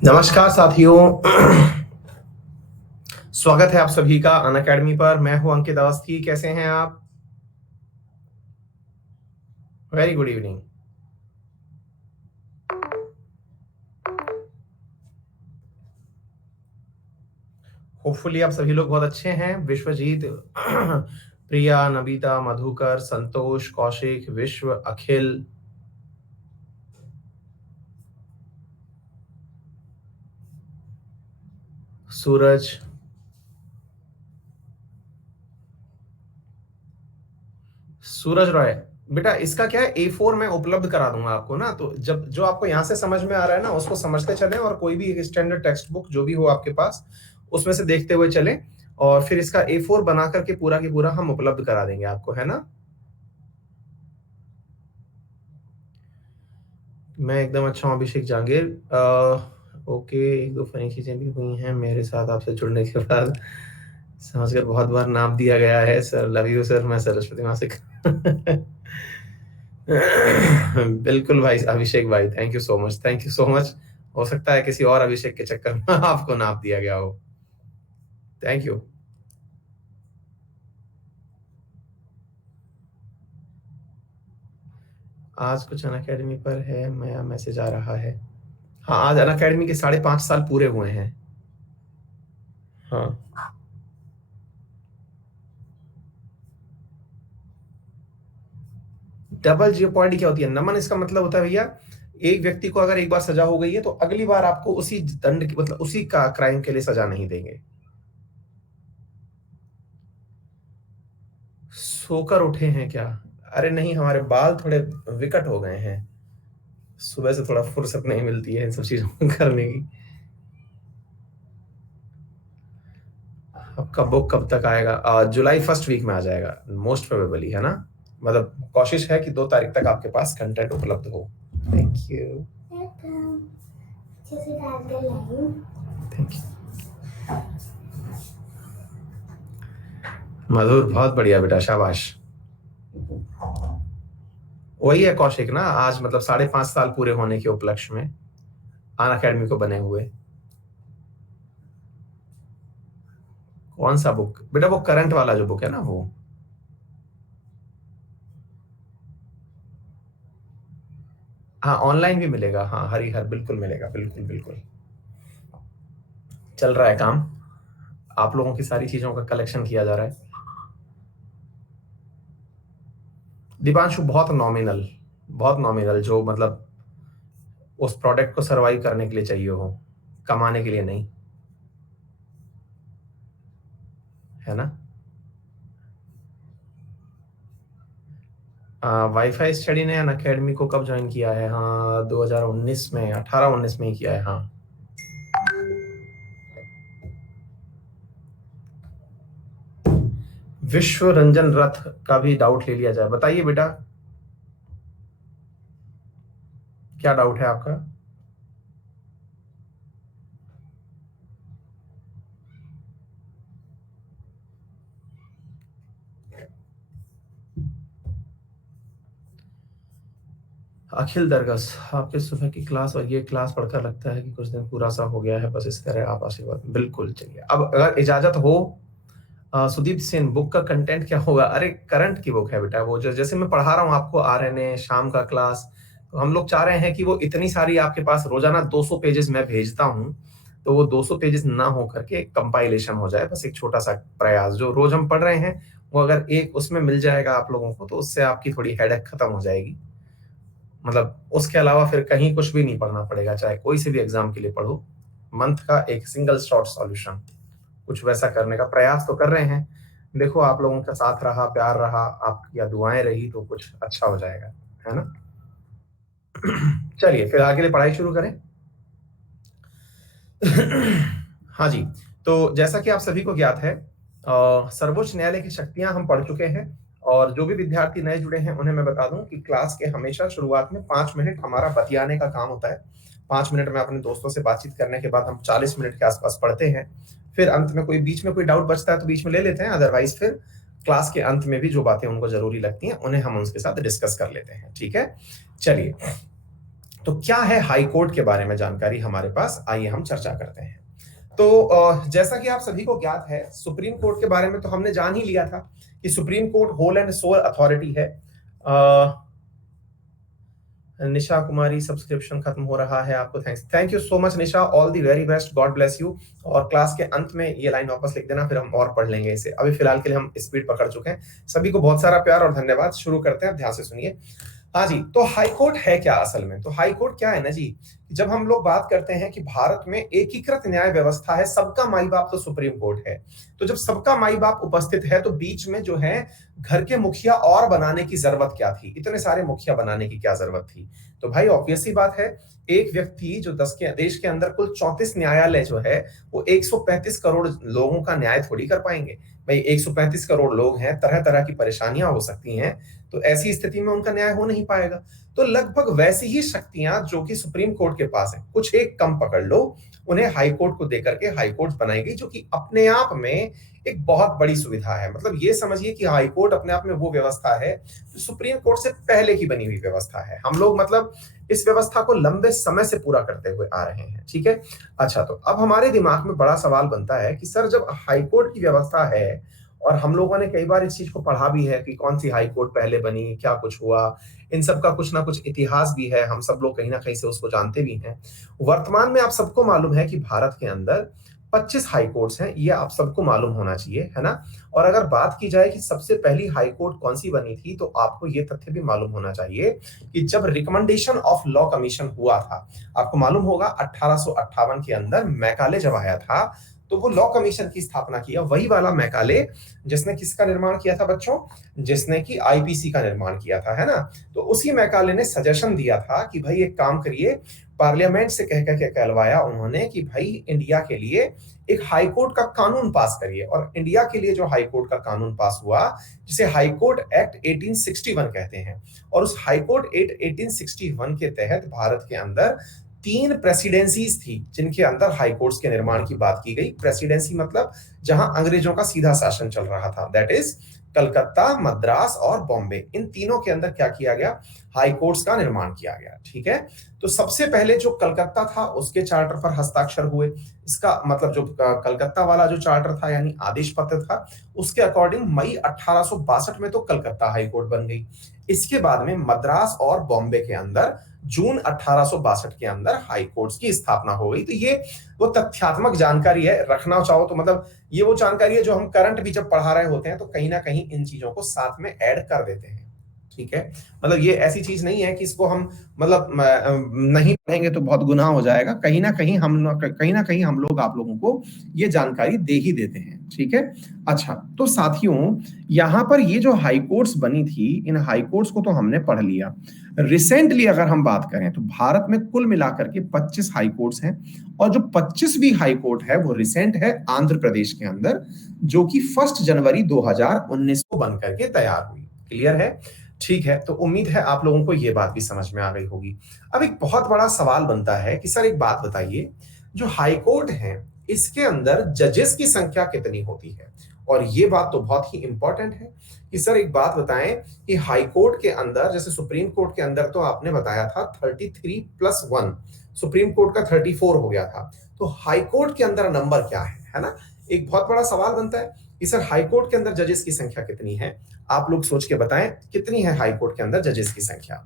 नमस्कार साथियों। स्वागत है आप सभी का अनअकैडमी पर। मैं हूं अंकित अवस्थी। कैसे हैं आप? Very good evening. होपफुली आप सभी लोग बहुत अच्छे हैं। विश्वजीत, प्रिया, नबिता, मधुकर, संतोष, कौशिक, विश्व, अखिल, सूरज, सूरज रॉय। बेटा इसका क्या है, A4 में उपलब्ध करा दूंगा आपको ना, तो जब जो आपको यहाँ से समझ में आ रहा है ना उसको समझते चलें, और कोई भी एक स्टैंडर्ड टेक्स्ट बुक जो भी हो आपके पास उसमें से देखते हुए चलें, और फिर इसका A4 बना करके पूरा की पूरा हम उपलब्ध करा देंगे आपको, है ना। मैं एकदम अच्छा हूँ अभिषेक जहांगीर। ओके, एक दो फनी चीजें भी हुई हैं मेरे साथ आपसे जुड़ने के बाद। समझकर बहुत बार नाम दिया गया है सर। Love you sir. मैं सरस्वती माँ से बिल्कुल भाई, अभिषेक भाई, thank you so much, thank you so much. हो सकता है किसी और अभिषेक के चक्कर में आपको नाम दिया गया हो। Thank you. आज कुछ अनअकैडमी पर है, नया मैसेज आ रहा है। हाँ, आज अनअकैडमी के 5.5 साल पूरे हुए हैं। हाँ, डबल जियोपॉइडी क्या होती है? नमन इसका मतलब होता है भैया, एक व्यक्ति को अगर एक बार सजा हो गई है तो अगली बार आपको उसी दंड की, मतलब उसी का क्राइम के लिए सजा नहीं देंगे। सोकर उठे हैं क्या? अरे नहीं, हमारे बाल थोड़े विकट हो गए हैं। सुबह से थोड़ा फुर्सत नहीं मिलती है इन सब चीजों को करने की। आपका बुक कब तक आएगा? जुलाई फर्स्ट वीक में आ जाएगा मोस्ट प्रोबेबली, है ना। मतलब कोशिश है कि 2 तारीख तक आपके पास कंटेंट उपलब्ध हो। Thank you, thank you. Madhur, बहुत बढ़िया बेटा, शाबाश। वही है कौशिक ना, आज मतलब 5.5 साल पूरे होने के उपलक्ष्य में अन अकेडमी को बने हुए। कौन सा बुक बेटा? वो करंट वाला जो बुक है ना वो। हाँ, ऑनलाइन भी मिलेगा। हाँ, हरिहर बिल्कुल मिलेगा, बिल्कुल बिल्कुल। चल रहा है काम, आप लोगों की सारी चीजों का कलेक्शन किया जा रहा है। दीपांशु, बहुत नॉमिनल, बहुत नॉमिनल, जो मतलब उस प्रोडक्ट को सरवाइव करने के लिए चाहिए हो, कमाने के लिए नहीं, है ना। वाईफाई स्टडी ने अन अकेडमी को कब ज्वाइन किया है? हाँ, 2019 में, 18-19 में ही किया है। हाँ, विश्व रंजन रथ का भी डाउट ले लिया जाए। बताइए बेटा, क्या डाउट है आपका? अखिल दरगस, आपके सुबह की क्लास और ये क्लास पढ़कर लगता है कि कुछ दिन पूरा सा हो गया है, बस इस तरह आप आशीर्वाद। बिल्कुल, चलिए अब अगर इजाजत हो, सुदीप सेन, बुक का कंटेंट क्या होगा? अरे करंट की बुक है बेटा वो, जो जैसे मैं पढ़ा रहा हूँ आपको RNA शाम का क्लास, तो हम लोग चाह रहे हैं कि वो इतनी सारी आपके पास रोजाना 200 पेजेस मैं भेजता हूँ, तो वो 200 पेजेस ना हो करके कंपाइलेशन हो जाए। बस एक छोटा सा प्रयास, जो रोज हम पढ़ रहे हैं वो अगर एक उसमें मिल जाएगा आप लोगों को, तो उससे आपकी थोड़ी हेडेक खत्म हो जाएगी। मतलब उसके अलावा फिर कहीं कुछ भी नहीं पढ़ना पड़ेगा, चाहे कोई से भी एग्जाम के लिए पढ़ो। मंथ का एक सिंगल शॉर्ट सॉल्यूशन, कुछ वैसा करने का प्रयास तो कर रहे हैं। देखो, आप लोगों का साथ रहा, प्यार रहा, आपकी या दुआएं रही तो कुछ अच्छा हो जाएगा, है ना। चलिए फिर आगे लिए पढ़ाई शुरू करें। हाँ जी, तो जैसा कि आप सभी को ज्ञात है सर्वोच्च न्यायालय की शक्तियाँ हम पढ़ चुके हैं और जो भी विद्यार्थी नए जुड़े हैं, उन्हें मैं बता दूँ कि क्लास के हमेशा शुरुआत में 5 मिनट हमारा बतियाने का काम होता है। 5 मिनट में अपने दोस्तों से बातचीत करने के बाद हम 40 मिनट के आस-पास पढ़ते हैं। फिर अंत में कोई बीच में कोई डाउट बचता है तो बीच में ले लेते हैं, अदरवाइज़ फिर क्लास के अंत में भी जो बातें उनको ज़रूरी लगती हैं, उन्हें हम उनके साथ डिस्कस कर लेते हैं, ठीक है? चलिए, तो क्या है हाई कोर्ट के बारे में जानकारी हमारे पास? आइए हम चर्चा करते हैं। तो जैसा कि आप सभी को ज्ञात है, सुप्रीम कोर्ट के बारे में तो हमने जान ही लिया था कि supreme court whole and sole authority है। निशा कुमारी सब्सक्रिप्शन खत्म हो रहा है, आपको thanks, thank you so much Nisha, all the very best, god bless you. और क्लास के अंत में ये लाइन वापस लिख देना, फिर हम और पढ़ लेंगे इसे। अभी फिलहाल के लिए हम स्पीड पकड़ चुके हैं। सभी को बहुत सारा प्यार और धन्यवाद। शुरू करते हैं, ध्यान से सुनिए। हाँ जी, तो हाई कोर्ट है क्या असल में? तो हाई कोर्ट क्या है ना जी, जब हम लोग बात करते हैं कि भारत में एकीकृत न्याय व्यवस्था है, सबका माई बाप तो सुप्रीम कोर्ट है। तो जब सबका माई बाप उपस्थित है तो बीच में जो है घर के मुखिया और बनाने की जरूरत क्या थी? इतने सारे मुखिया बनाने की क्या जरूरत थी? तो भाई ऑब्वियस सी बात है, एक व्यक्ति जो देश के अंदर कुल 34 न्यायालय जो है वो 135 करोड़ लोगों का न्याय थोड़ी कर पाएंगे। भाई 135 करोड़ लोग हैं, तरह तरह की परेशानियां हो सकती हैं, तो ऐसी स्थिति में उनका न्याय हो नहीं पाएगा। तो लगभग वैसी ही शक्तियां जो कि सुप्रीम कोर्ट के पास है, कुछ एक कम पकड़ लो, उन्हें हाई कोर्ट को देकर के हाई कोर्ट बनाई गई, जो कि अपने आप में एक बहुत बड़ी सुविधा है। मतलब ये समझिए कि हाई कोर्ट अपने आप में वो व्यवस्था है जो सुप्रीम कोर्ट से पहले की बनी हुई व्यवस्था है। हम लोग मतलब इस व्यवस्था को लंबे समय से पूरा करते हुए आ रहे हैं, ठीक है। अच्छा, तो अब हमारे दिमाग में बड़ा सवाल बनता है कि सर जब हाई कोर्ट की व्यवस्था है और हम लोगों ने कई बार इस चीज को पढ़ा भी है कि कौन सी हाई कोर्ट पहले बनी, क्या कुछ हुआ, इन सब का कुछ ना कुछ इतिहास भी है, हम सब लोग कहीं ना कहीं से उसको जानते भी हैं। वर्तमान में आप सबको मालूम है कि भारत के अंदर 25 हाई कोर्ट्स हैं, ये आप सबको मालूम होना चाहिए, है ना। और अगर बात की जाए कि सबसे पहली हाई कोर्ट कौन सी बनी थी, तो आपको ये तथ्य भी मालूम होना चाहिए कि जब रिकमेंडेशन ऑफ लॉ कमीशन हुआ था, आपको मालूम होगा 1858 के अंदर मैकाले जब आया था, तो वो लॉ कमीशन की स्थापना किया, वही वाला मैकाले जिसने किसका निर्माण किया था बच्चों? जिसने कि आईपीसी का निर्माण किया था, है ना। तो उसी मैकाले ने सजेशन दिया था कि भाई एक काम करिए, पार्लियामेंट से कह के कहलवाया उन्होंने कि भाई इंडिया के लिए एक हाई कोर्ट का कानून पास करिए। और इंडिया के लिए जो हाई कोर्ट का कानून पास हुआ, जिसे हाई कोर्ट एक्ट 1861 कहते हैं, और उस हाई कोर्ट एक्ट 1861 के तहत भारत के अंदर 3 प्रेसिडेंसीज थी जिनके अंदर हाई कोर्ट्स के निर्माण की बात की गई। प्रेसिडेंसी मतलब जहां अंग्रेजों का सीधा शासन चल रहा था, दैट इज कलकत्ता, मद्रास और बॉम्बे। इन तीनों के अंदर क्या किया गया? हाई कोर्ट्स का निर्माण किया गया, ठीक है। तो सबसे पहले जो कलकत्ता था उसके चार्टर पर हस्ताक्षर हुए। इसका मतलब जो कलकत्ता वाला जो चार्टर था यानी आदेश पत्र था, उसके अकॉर्डिंग मई 1862 में तो कलकत्ता हाई कोर्ट बन गई। इसके बाद में मद्रास और बॉम्बे के अंदर जून 1862 के अंदर हाई कोर्ट्स की स्थापना हो गई। तो ये वो तथ्यात्मक जानकारी है, रखना चाहो तो मतलब ये वो जानकारी है जो हम करंट भी जब पढ़ा रहे होते हैं तो कहीं ना कहीं इन चीजों को साथ में ऐड कर देते हैं, ठीक है। मतलब ये ऐसी चीज नहीं है कि इसको हम मतलब नहीं पढ़ेंगे तो बहुत गुनाह हो जाएगा। कहीं ना कहीं हम लोग आप लोगों को ये जानकारी दे ही देते हैं, ठीक है। अच्छा, तो साथियों यहाँ पर ये जो हाई कोर्ट्स बनी थी, इन हाई कोर्ट्स को तो हमने पढ़ लिया। रिसेंटली अगर हम बात करें तो भारत में कुल मिलाकर के 25 हाई कोर्ट्स हैं, और जो 25वीं हाई कोर्ट है वो रिसेंट है आंध्र प्रदेश के अंदर, जो कि 1 जनवरी 2019 को बनकर के तैयार हुई। क्लियर है? ठीक है, तो उम्मीद है आप लोगों को ये बात भी समझ में आ गई होगी। अब एक बहुत बड़ा सवाल बनता है कि सर एक बात बताइए, जो हाई कोर्ट है इसके अंदर जजेस की संख्या कितनी होती है? और ये बात तो बहुत ही इंपॉर्टेंट है कि सर एक बात बताएं कि हाई कोर्ट के अंदर, जैसे सुप्रीम कोर्ट के अंदर तो आपने बताया था 33+1, सुप्रीम कोर्ट का 34 हो गया था, तो हाई कोर्ट के अंदर नंबर क्या है ना। एक बहुत बड़ा सवाल बनता है कि सर हाई कोर्ट के अंदर जजेस की संख्या कितनी है? आप लोग सोच के बताएं कितनी है हाई कोर्ट के अंदर जजेस की संख्या?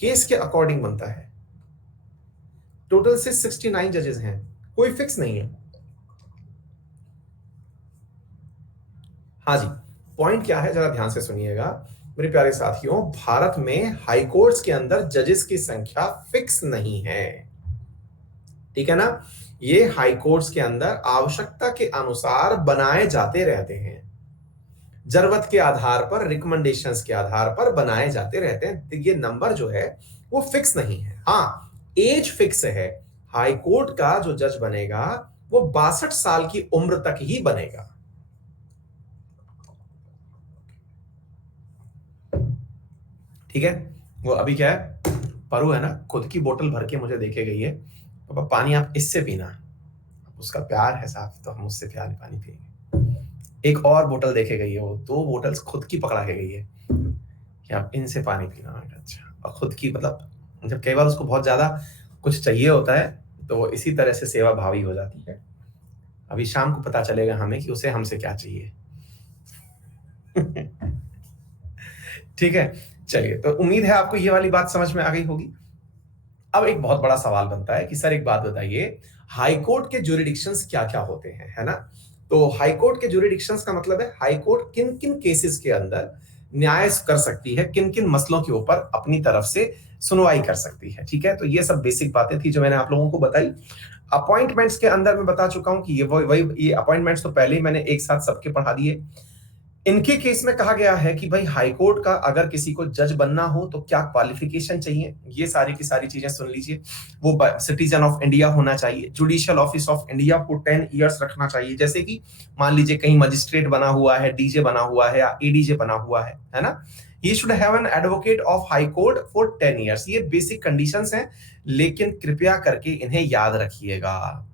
केस के अकॉर्डिंग बनता है। टोटल से 69 जजेस हैं, कोई फिक्स नहीं है। हाँ जी, पॉइंट क्या है जरा ध्यान से सुनिएगा मेरे प्यारे साथियों। भारत में हाई कोर्ट्स के अंदर जजेस की संख्या फिक्स नहीं है, ठीक है ना। ये हाई कोर्ट्स के अंदर आवश्यकता के अनुसार बनाए जाते रहते हैं, जरूरत के आधार पर, रिकमेंडेशंस के आधार पर बनाए जाते रहते हैं। तो ये नंबर जो है वो फिक्स नहीं है। हाँ, एज फिक्स है। हाई कोर्ट का जो जज बनेगा वो 62 साल की उम्र तक ही बनेगा। ठीक है। वो अभी क्या है, परू है ना, खुद की बोतल भर के मुझे देके गई है, पापा पानी आप इससे पीना। उसका प्यार है साहब, तो हम उससे प्यार पानी पिएंगे। एक और बोतल देके गई है, वो 2 बोतल्स खुद की पकड़ा के गई है कि आप इनसे पानी पीना। अच्छा, और खुद की मतलब जब कई बार उसको बहुत ज्यादा कुछ चाहिए होता है तो वो इसी तरह से सेवा भावी हो जाती है। अभी शाम को पता चलेगा हमें कि उसे हमसे क्या चाहिए। ठीक है। चलिए, तो उम्मीद है आपको ये वाली बात समझ में आ गई होगी। अब एक बहुत बड़ा सवाल बनता है कि सर एक बात बताइए, हाई कोर्ट के ज्यूरिडिक्शंस क्या-क्या होते हैं, है ना? तो हाई कोर्ट के ज्यूरिडिक्शंस का मतलब है हाई कोर्ट किन-किन केसेस के अंदर न्याय कर सकती है, किन-किन मसलों के ऊपर अपनी तरफ से सुनवाई कर सकती है, ठीक है? तो ये सब बेसिक बातें थी जो मैंने आप लोगों को बताई। अपॉइंटमेंट्स के अंदर मैं बता चुका हूं कि ये वही ये अपॉइंटमेंट्स तो पहले ही मैंने एक साथ सबके पढ़ा दिए। इनके केस में कहा गया है कि भाई हाई कोर्ट का अगर किसी को जज बनना हो तो क्या क्वालिफिकेशन चाहिए, ये सारी की सारी चीजें सुन लीजिए। वो सिटीजन ऑफ इंडिया होना चाहिए, जुडिशियल ऑफिस ऑफ इंडिया को 10 इयर्स रखना चाहिए। जैसे कि मान लीजिए कहीं मजिस्ट्रेट बना हुआ है, डीजे बना हुआ है या एडीजे बना हुआ है ना? He should have an advocate of high court for 10 years. ये बेसिक कंडीशंस हैं, लेकिन कृपया करके इन्हें याद रखिएगा।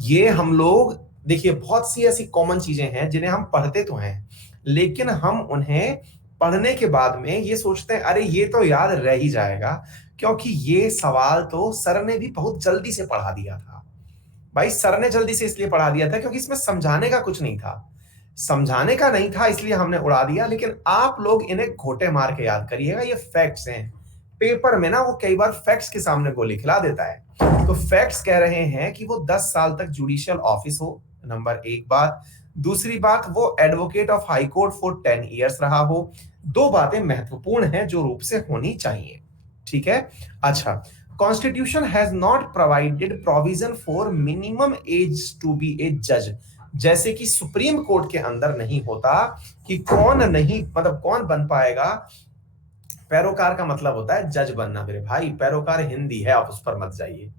ये हम लोग देखिए बहुत सी ऐसी कॉमन चीजें हैं जिन्हें हम पढ़ते तो हैं, लेकिन हम उन्हें पढ़ने के बाद में ये सोचते हैं अरे ये तो याद रह ही जाएगा, क्योंकि ये सवाल तो सर ने भी बहुत जल्दी से पढ़ा दिया था। भाई सर ने जल्दी से इसलिए पढ़ा दिया था क्योंकि इसमें समझाने का कुछ नहीं था। समझाने का नहीं था इसलिए हमने उड़ा दिया, लेकिन आप लोग इन्हें घोटे मार के याद करिएगा, ये फैक्ट्स हैं। पेपर में ना वो कई बार फैक्ट्स के सामने गोली खिला देता है। तो फैक्ट्स कह रहे हैं कि वो 10 साल तक जुडिशियल ऑफिस हो, नंबर एक बात। दूसरी बात, वो advocate of high court for 10 years रहा हो। दो बातें महत्वपूर्ण हैं जो रूप से होनी चाहिए। ठीक है। अच्छा, constitution has not provided provision for minimum age to be a जज। जैसे कि सुप्रीम कोर्ट के अंदर नहीं होता कि कौन नहीं मतलब कौन बन पाएगा। पैरोकार का मतलब होता है जज बनना। मेरे भाई पैरोकार हिंदी है, आप उस पर मत जाइए।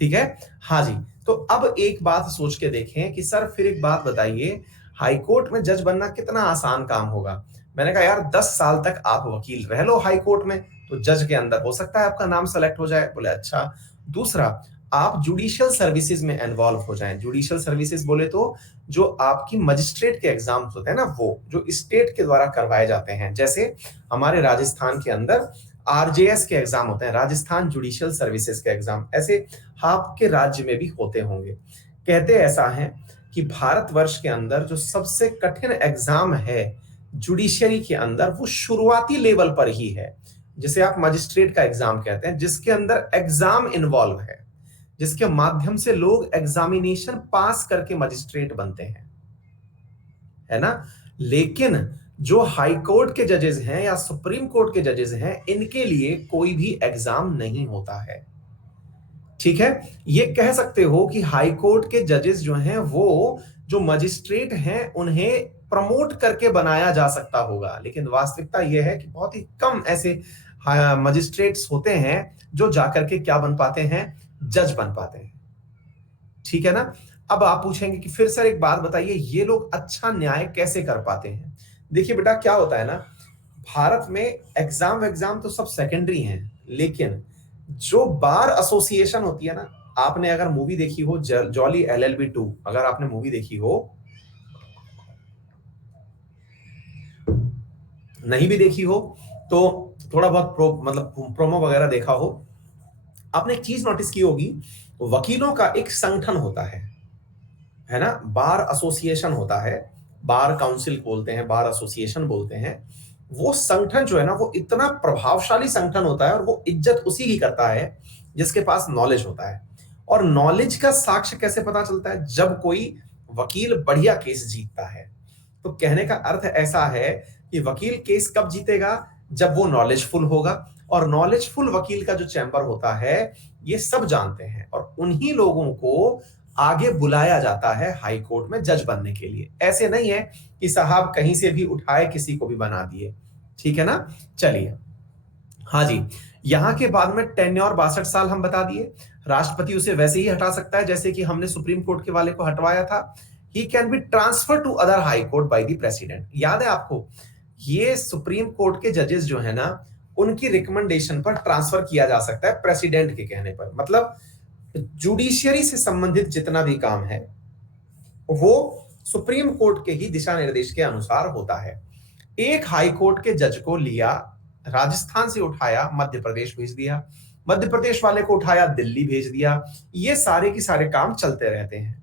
ठीक है। हाँ जी। तो अब एक बात सोच के देखें कि सर फिर एक बात बताइए, हाई कोर्ट में जज बनना कितना आसान काम होगा। मैंने कहा यार 10 साल तक आप वकील रह लो हाई कोर्ट में, तो जज के अंदर हो सकता है आपका नाम सेलेक्ट हो जाए। बोले अच्छा। दूसरा, आप जुडिशियल सर्विसेज में इन्वॉल्व हो जाएं। जुडिशियल सर्विसेज बोले तो जो आपकी मजिस्ट्रेट के एग्जाम्स होते हैं ना, वो जो स्टेट के द्वारा करवाए जाते हैं। जैसे हमारे राजस्थान के अंदर आरजेएस के एग्जाम होते हैं, राजस्थान जुडिशियल सर्विसेज के एग्जाम, ऐसे आपके राज्य में भी होते होंगे। कहते ऐसा है कि भारतवर्ष के अंदर जो सबसे कठिन एग्जाम है जुडिशियरी के अंदर, वो शुरुआती लेवल पर ही है, जिसे आप मजिस्ट्रेट का एग्जाम कहते हैं, जिसके अंदर एग्जाम इन्वॉल्व है, जिसके माध्यम से लोग एग्जामिनेशन पास करके मजिस्ट्रेट बनते हैं, है ना? लेकिन जो हाई कोर्ट के जजेस हैं या सुप्रीम कोर्ट के जजेस हैं, इनके लिए कोई भी एग्जाम नहीं होता है। ठीक है। ये कह सकते हो कि हाई कोर्ट के जजेस जो हैं वो जो मजिस्ट्रेट हैं उन्हें प्रमोट करके बनाया जा सकता होगा, लेकिन वास्तविकता यह है कि बहुत ही कम ऐसे मजिस्ट्रेट्स होते हैं जो जाकर के क्या बन पाते हैं, जज बन पाते हैं। ठीक है ना? अब आप पूछेंगे कि फिर सर एक बात बताइए, ये लोग अच्छा न्याय कैसे कर पाते हैं? देखिए बेटा क्या होता है ना, भारत में एग्जाम एग्जाम तो सब सेकेंडरी हैं, लेकिन जो बार एसोसिएशन होती है ना, आपने अगर मूवी देखी हो जॉली एलएलबी 2, अगर आपने मूवी देखी हो, नहीं भी देखी हो तो थोड़ा बहुत मतलब प्रोमो वगैरह देखा हो, आपने एक चीज नोटिस की होगी, वकीलों का एक संगठन होता है ना, बार एसोसिएशन होता है, बार काउंसिल बोलते हैं, बार एसोसिएशन बोलते हैं। वो संगठन जो है ना, वो इतना प्रभावशाली संगठन होता है और वो इज्जत उसी की करता है जिसके पास नॉलेज होता है। और नॉलेज का साक्ष्य कैसे पता चलता है? जब कोई वकील बढ़िया केस जीतता है। तो कहने का अर्थ ऐसा है कि वकील केस कब जीतेगा? जब वो नॉलेजफुल होगा। और नॉलेजफुल वकील का जो चैम्बर होता है, ये सब जानते हैं, और उन्हीं लोगों को आगे बुलाया जाता है हाई कोर्ट में जज बनने के लिए। ऐसे नहीं है कि साहब कहीं से भी उठाए किसी को भी बना दिए। ठीक है ना? चलिए, हाँ जी, यहां के बाद में टेन्योर 62 साल हम बता दिए। राष्ट्रपति उसे वैसे ही हटा सकता है जैसे कि हमने सुप्रीम कोर्ट के वाले को हटवाया था। He can be transfer to other high court by the president. याद है आपको, ये सुप्रीम कोर्ट के जजेस जो है ना, उनकी रिकमेंडेशन पर ट्रांसफर किया जा सकता है प्रेसिडेंट के कहने पर। मतलब जुडिशियरी से संबंधित जितना भी काम है वो सुप्रीम कोर्ट के ही दिशा निर्देश के अनुसार होता है। एक हाई कोर्ट के जज को लिया, राजस्थान से उठाया मध्य प्रदेश भेज दिया, मध्य प्रदेश वाले को उठाया दिल्ली भेज दिया। ये सारे के सारे काम चलते रहते हैं।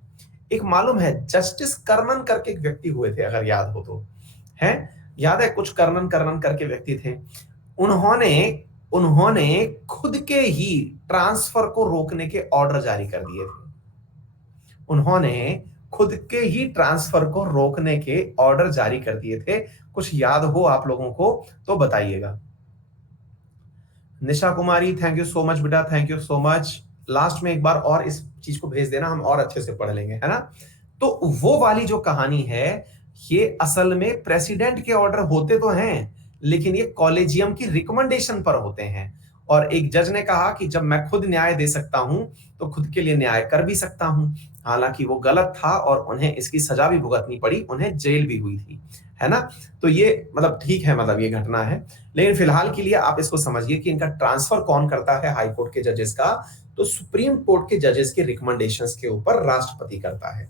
एक मालूम है जस्टिस कर्णन करके एक व्यक्ति हुए थे, अगर याद हो तो, है याद है, कुछ कर्णन कर्णन करके व्यक्ति थे। उन्होंने उन्होंने खुद के ही ट्रांसफर को रोकने के ऑर्डर जारी कर दिए थे। उन्होंने खुद के ही ट्रांसफर को रोकने के ऑर्डर जारी कर दिए थे। कुछ याद हो आप लोगों को तो बताइएगा। Nisha Kumari, thank you so much बेटा, thank you so much. Last में एक बार और इस चीज को भेज देना, हम और अच्छे से पढ़ लेंगे, है ना। तो वो वाली जो कहानी है, ये असल में प्रेसिडेंट के ऑर्डर होते तो हैं, लेकिन ये कॉलेजियम की रिकमेंडेशन पर होते हैं। और एक जज ने कहा कि जब मैं खुद न्याय दे सकता हूं तो खुद के लिए न्याय कर भी सकता हूं। हालांकि वो गलत था और उन्हें इसकी सजा भी भुगतनी पड़ी, उन्हें जेल भी हुई थी, है ना। तो ये मतलब ठीक है, मतलब ये घटना है। लेकिन फिलहाल के लिए आप इसको समझिए कि इनका ट्रांसफर कौन करता है हाई कोर्ट के जजेस का, तो सुप्रीम कोर्ट के जजेस के रिकमेंडेशंस के ऊपर राष्ट्रपति करता है।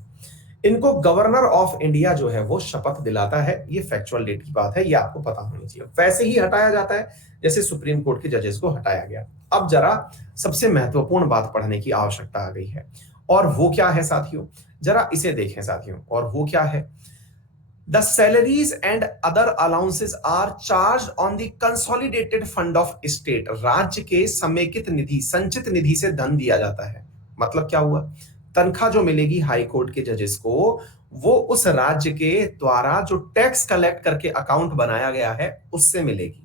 इनको गवर्नर ऑफ इंडिया जो है वो शपथ दिलाता है। ये फैक्चुअल डेट की बात है, ये आपको पता होनी चाहिए। वैसे ही हटाया जाता है जैसे सुप्रीम कोर्ट के जजेस को हटाया गया। अब जरा सबसे महत्वपूर्ण बात पढ़ने की आवश्यकता आ गई है, और वो क्या है साथियों, जरा इसे देखें साथियों। और वो क्या है, the salaries and other allowances are charge on the consolidated fund of state. राज्य के समेकित निधि, संचित निधि से धन दिया जाता है। मतलब क्या हुआ, तनख्वाह जो मिलेगी हाई कोर्ट के जजेस को, वो उस राज्य के द्वारा जो टैक्स कलेक्ट करके अकाउंट बनाया गया है उससे मिलेगी।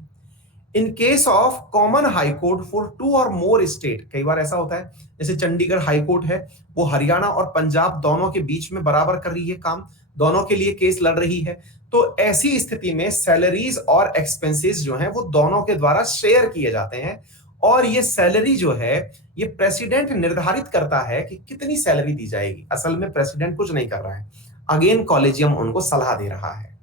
In case of common high court for two or more state, कई बार ऐसा होता है जैसे चंडीगढ़ हाई कोर्ट है, वो हरियाणा और पंजाब दोनों के बीच में बराबर कर रही है काम, दोनों के लिए केस लड़ रही है। तो ऐसी स्थिति में सैलरीज और एक्सपेंसेस जो हैं वो दोनों के द्वारा शेयर किए जाते हैं। और ये सैलरी जो है ये प्रेसिडेंट निर्धारित करता है कि कितनी सैलरी दी जाएगी। असल में प्रेसिडेंट कुछ नहीं कर रहा है, अगेन कॉलेजियम उनको सलाह दे रहा है।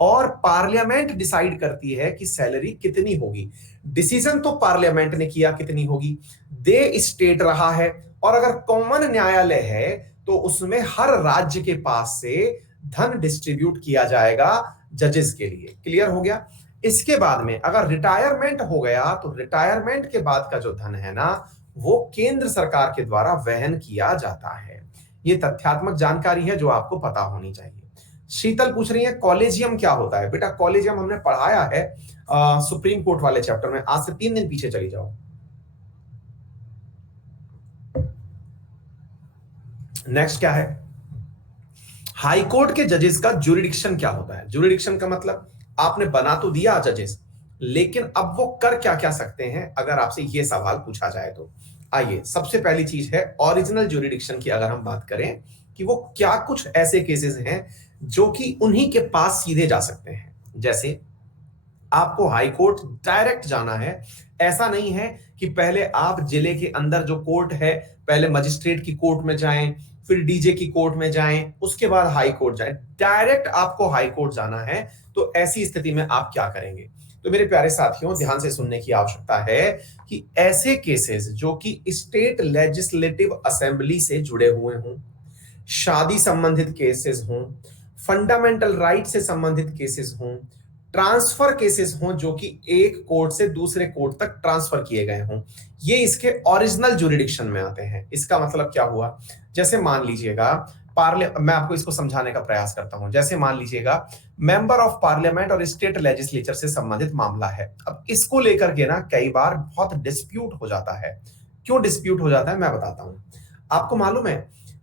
और पार्लियामेंट डिसाइड करती है कि सैलरी कितनी होगी। डिसीजन तो पार्लियामेंट ने किया कितनी होगी, दे स्टेट रहा है। और अगर कॉमन न्यायालय है तो उसमें हर राज्य के पास से धन डिस्ट्रीब्यूट किया जाएगा जजेस के लिए। क्लियर हो गया। इसके बाद में अगर रिटायरमेंट हो गया तो रिटायरमेंट के बाद का जो धन है ना, वो केंद्र सरकार के द्वारा वहन किया जाता है। ये तथ्यात्मक जानकारी है जो आपको पता होनी चाहिए। शीतल पूछ रही है कॉलेजियम क्या होता है। बेटा कॉलेजियम हमने पढ़ाया है सुप्रीम कोर्ट वाले चैप्टर में। आज से 3 दिन पीछे चली जाओ। नेक्स्ट क्या है, हाई कोर्ट के जजेस का ज्यूरिडिक्शन क्या होता है। ज्यूरिडिक्शन का मतलब आपने बना तो दिया जजेस, लेकिन अब वो कर क्या क्या सकते हैं, अगर आपसे ये सवाल पूछा जाए तो। आइए, सबसे पहली चीज है ओरिजिनल ज्यूरिडिक्शन की। अगर हम बात करें कि वो क्या कुछ ऐसे केसेस हैं जो कि उन्हीं के पास सीधे जा सकते हैं। जैसे आपको हाई कोर्ट डायरेक्ट जाना है, ऐसा नहीं है कि पहले आप जिले के अंदर जो कोर्ट है, पहले मजिस्ट्रेट की कोर्ट में जाएं, फिर डीजे की कोर्ट में जाएं, उसके बाद हाई कोर्ट जाएं। डायरेक्ट आपको हाई कोर्ट जाना है। तो ऐसी स्थिति में आप क्या करेंगे। तो मेरे प्यारे साथियों, ध्यान से सुनने की आवश्यकता है कि ऐसे केसेस जो कि स्टेट लेजिस्लेटिव असेंबली से जुड़े हुए हों, शादी संबंधित केसेस हों, फंडामेंटल राइट से संबंधित केसेस हों, ट्रांसफर केसेस हों जो कि एक कोर्ट से दूसरे कोर्ट तक ट्रांसफर किए गए हों, ये इसके ओरिजिनल ज्यूरिडिक्शन में आते हैं। इसका मतलब क्या हुआ, जैसे मान लीजिएगा मैं आपको इसको समझाने का प्रयास करता हूं। जैसे मान लीजिएगा मेंबर ऑफ पार्लियामेंट और स्टेट लेजिस्लेचर से संबंधित मामला है। अब इसको लेकर के ना कई बार बहुत डिस्प्यूट हो जाता है। क्यों डिस्प्यूट हो जाता है मैं बताता हूं। आपको मालूम है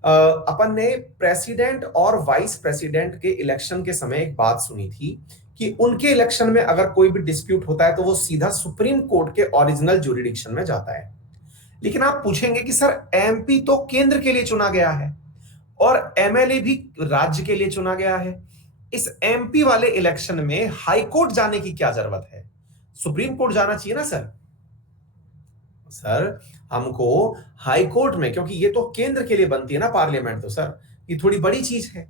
अपन ने प्रेसिडेंट और वाइस प्रेसिडेंट के इलेक्शन के समय एक बात सुनी थी कि उनके इलेक्शन में अगर कोई भी डिस्प्यूट होता है तो वो सीधा सुप्रीम कोर्ट के ओरिजिनल ज्यूरिडिक्शन में जाता है। लेकिन आप पूछेंगे कि सर एमपी तो केंद्र के लिए चुना गया है और एमएलए भी राज्य के लिए चुना गया है, इस एमपी वाले इलेक्शन में हाई कोर्ट जाने की क्या जरूरत है, सुप्रीम कोर्ट जाना चाहिए ना सर। सर हमको हाई कोर्ट में, क्योंकि ये तो केंद्र के लिए बनती है ना पार्लियामेंट, तो सर ये थोड़ी बड़ी चीज है।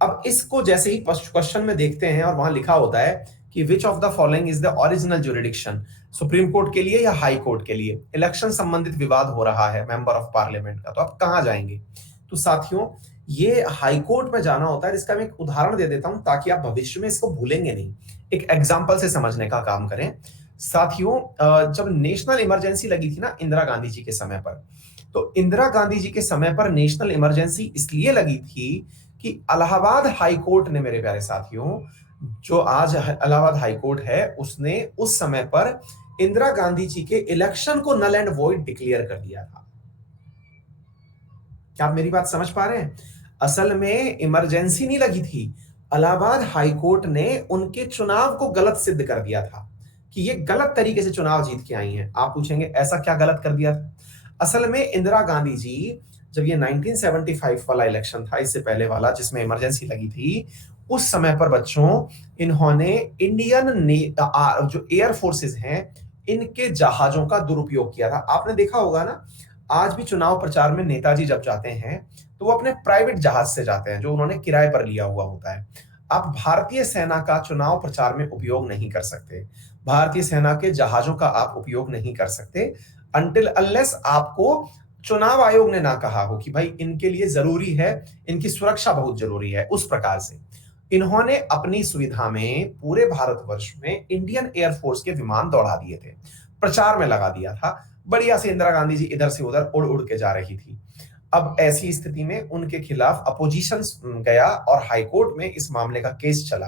अब इसको जैसे ही क्वेश्चन में देखते हैं और वहां लिखा होता है कि which of the following is the original jurisdiction, supreme court के लिए या हाई कोर्ट के लिए इलेक्शन संबंधित विवाद हो रहा है मेंबर ऑफ पार्लियामेंट का, तो आप कहां जाएंगे? तो साथियों ये हाई कोर्ट में जाना होता है। इसका मैं एक उदाहरण दे देता हूं ताकि आप भविष्य में इसको भूलेंगे नहीं, एक एग्जाम्पल से समझने का काम करें। साथियों जब नेशनल इमरजेंसी लगी थी ना इंदिरा गांधी जी के समय पर, तो इंदिरा गांधी जी के समय पर नेशनल इमरजेंसी इसलिए लगी थी कि इलाहाबाद हाई कोर्ट ने, मेरे प्यारे साथियों, जो आज इलाहाबाद हाई कोर्ट है, उसने उस समय पर इंदिरा गांधी जी के इलेक्शन को नल एंड वॉइड डिक्लेयर कर दिया था। क्या आप मेरी बात समझ पा रहे हैं? असल में इमरजेंसी नहीं लगी थी, इलाहाबाद हाई कोर्ट ने उनके चुनाव को गलत सिद्ध कर दिया था कि ये गलत तरीके से चुनाव जीत के आई हैं। आप पूछेंगे ऐसा क्या गलत कर दिया था? असल में इंदिरा गांधी जी जब ये 1975 वाला इलेक्शन था, इससे पहले वाला जिसमें इमरजेंसी लगी थी, उस समय पर बच्चों इन्होंने इंडियन जो एयर फोर्सेस हैं इनके जहाजों का दुरुपयोग किया था। आपने देखा होगा ना, आज भी चुनाव प्रचार में नेताजी जब जाते हैं तो वो अपने प्राइवेट जहाज से जाते हैं जो उन्होंने किराए पर लिया हुआ होता है। आप भारतीय सेना का चुनाव प्रचार में उपयोग नहीं कर सकते, भारतीय सेना के जहाजों का आप उपयोग नहीं कर सकते अनटिल अनलेस आपको चुनाव आयोग ने ना कहा हो कि भाई इनके लिए जरूरी है, इनकी सुरक्षा बहुत जरूरी है। उस प्रकार से इन्होंने अपनी सुविधा में पूरे भारतवर्ष में इंडियन एयरफोर्स के विमान दौड़ा दिए थे, प्रचार में लगा दिया था। बढ़िया से इंदिरा गांधी जी इधर से उधर उड़ उड़ के जा रही थी। अब ऐसी स्थिति में उनके खिलाफ अपोजिशन गया और हाईकोर्ट में इस मामले का केस चला।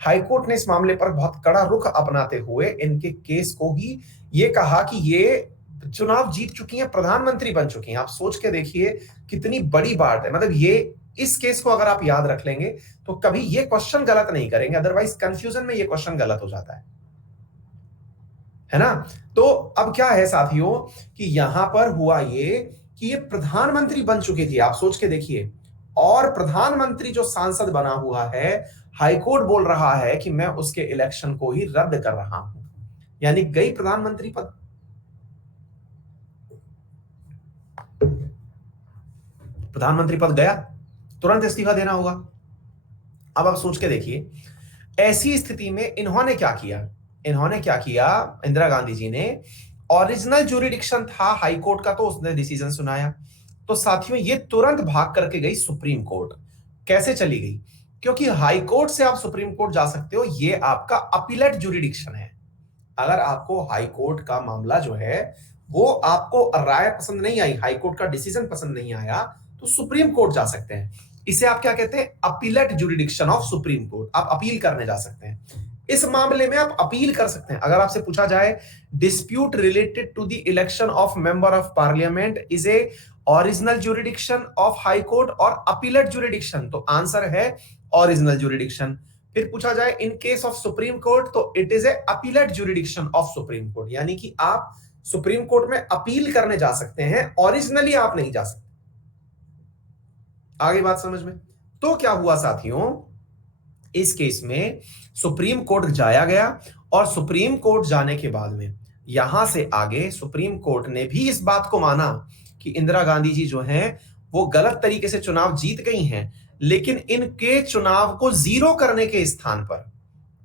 हाईकोर्ट ने इस मामले पर बहुत कड़ा रुख अपनाते हुए इनके केस को ही ये कहा कि ये चुनाव जीत चुकी हैं, प्रधानमंत्री बन चुकी हैं। आप सोच के देखिए कितनी बड़ी बात है। मतलब ये इस केस को अगर आप याद रख लेंगे तो कभी ये क्वेश्चन गलत नहीं करेंगे, अदरवाइज कंफ्यूजन में ये क्वेश्चन गलत हो जाता है ना? तो अब क्या है साथियों कि यहां पर हुआ ये कि ये प्रधानमंत्री बन चुकी थी, आप सोच के देखिए, और प्रधानमंत्री जो सांसद बना हुआ है, हाईकोर्ट बोल रहा है कि मैं उसके इलेक्शन को ही रद्द कर रहा हूं, यानी गई प्रधानमंत्री पद। प्रधानमंत्री पद गया, तुरंत इस्तीफा देना होगा। अब आप सोच के देखिए ऐसी स्थिति में इन्होंने क्या किया, इन्होंने क्या किया, इंदिरा गांधी जी ने, ओरिजिनल ज्यूरिडिक्शन था हाई कोर्ट का तो उसने डिसीजन सुनाया। तो साथियों ये तुरंत भाग करके गई सुप्रीम कोर्ट। कैसे चली गई? क्योंकि हाई कोर्ट से आप सुप्रीम कोर्ट जा सकते हो, ये आपका अपीलेट ज्यूरिडिक्शन है। अगर आपको हाई कोर्ट का मामला जो है वो आपको राय पसंद नहीं आई, हाई कोर्ट का डिसीजन पसंद नहीं आया, तो सुप्रीम कोर्ट जा सकते हैं। इसे आप क्या कहते हैं? Appellate jurisdiction of supreme court. आप अपील करने जा सकते हैं, इस मामले में आप अपील कर सकते हैं। अगर आपसे पूछा जाए dispute related to the election of member of parliament is a original jurisdiction of high court और अपीलेट ज्यूरिडिक्शन, तो आंसर है ओरिजिनल ज्यूरिडिक्शन। फिर पूछा जाए in case of supreme court तो it is a appellate jurisdiction of supreme court, यानी कि आप सुप्रीम कोर्ट में अपील करने जा सकते हैं, ओरिजिनली आप नहीं जा सकते। आगे बात समझ में? तो क्या हुआ साथियों, इस केस में सुप्रीम कोर्ट जाया गया और सुप्रीम कोर्ट जाने के बाद में यहां से आगे सुप्रीम कोर्ट ने भी इस बात को माना कि इंदिरा गांधी जी जो हैं वो गलत तरीके से चुनाव जीत गई हैं, लेकिन इनके चुनाव को जीरो करने के स्थान पर,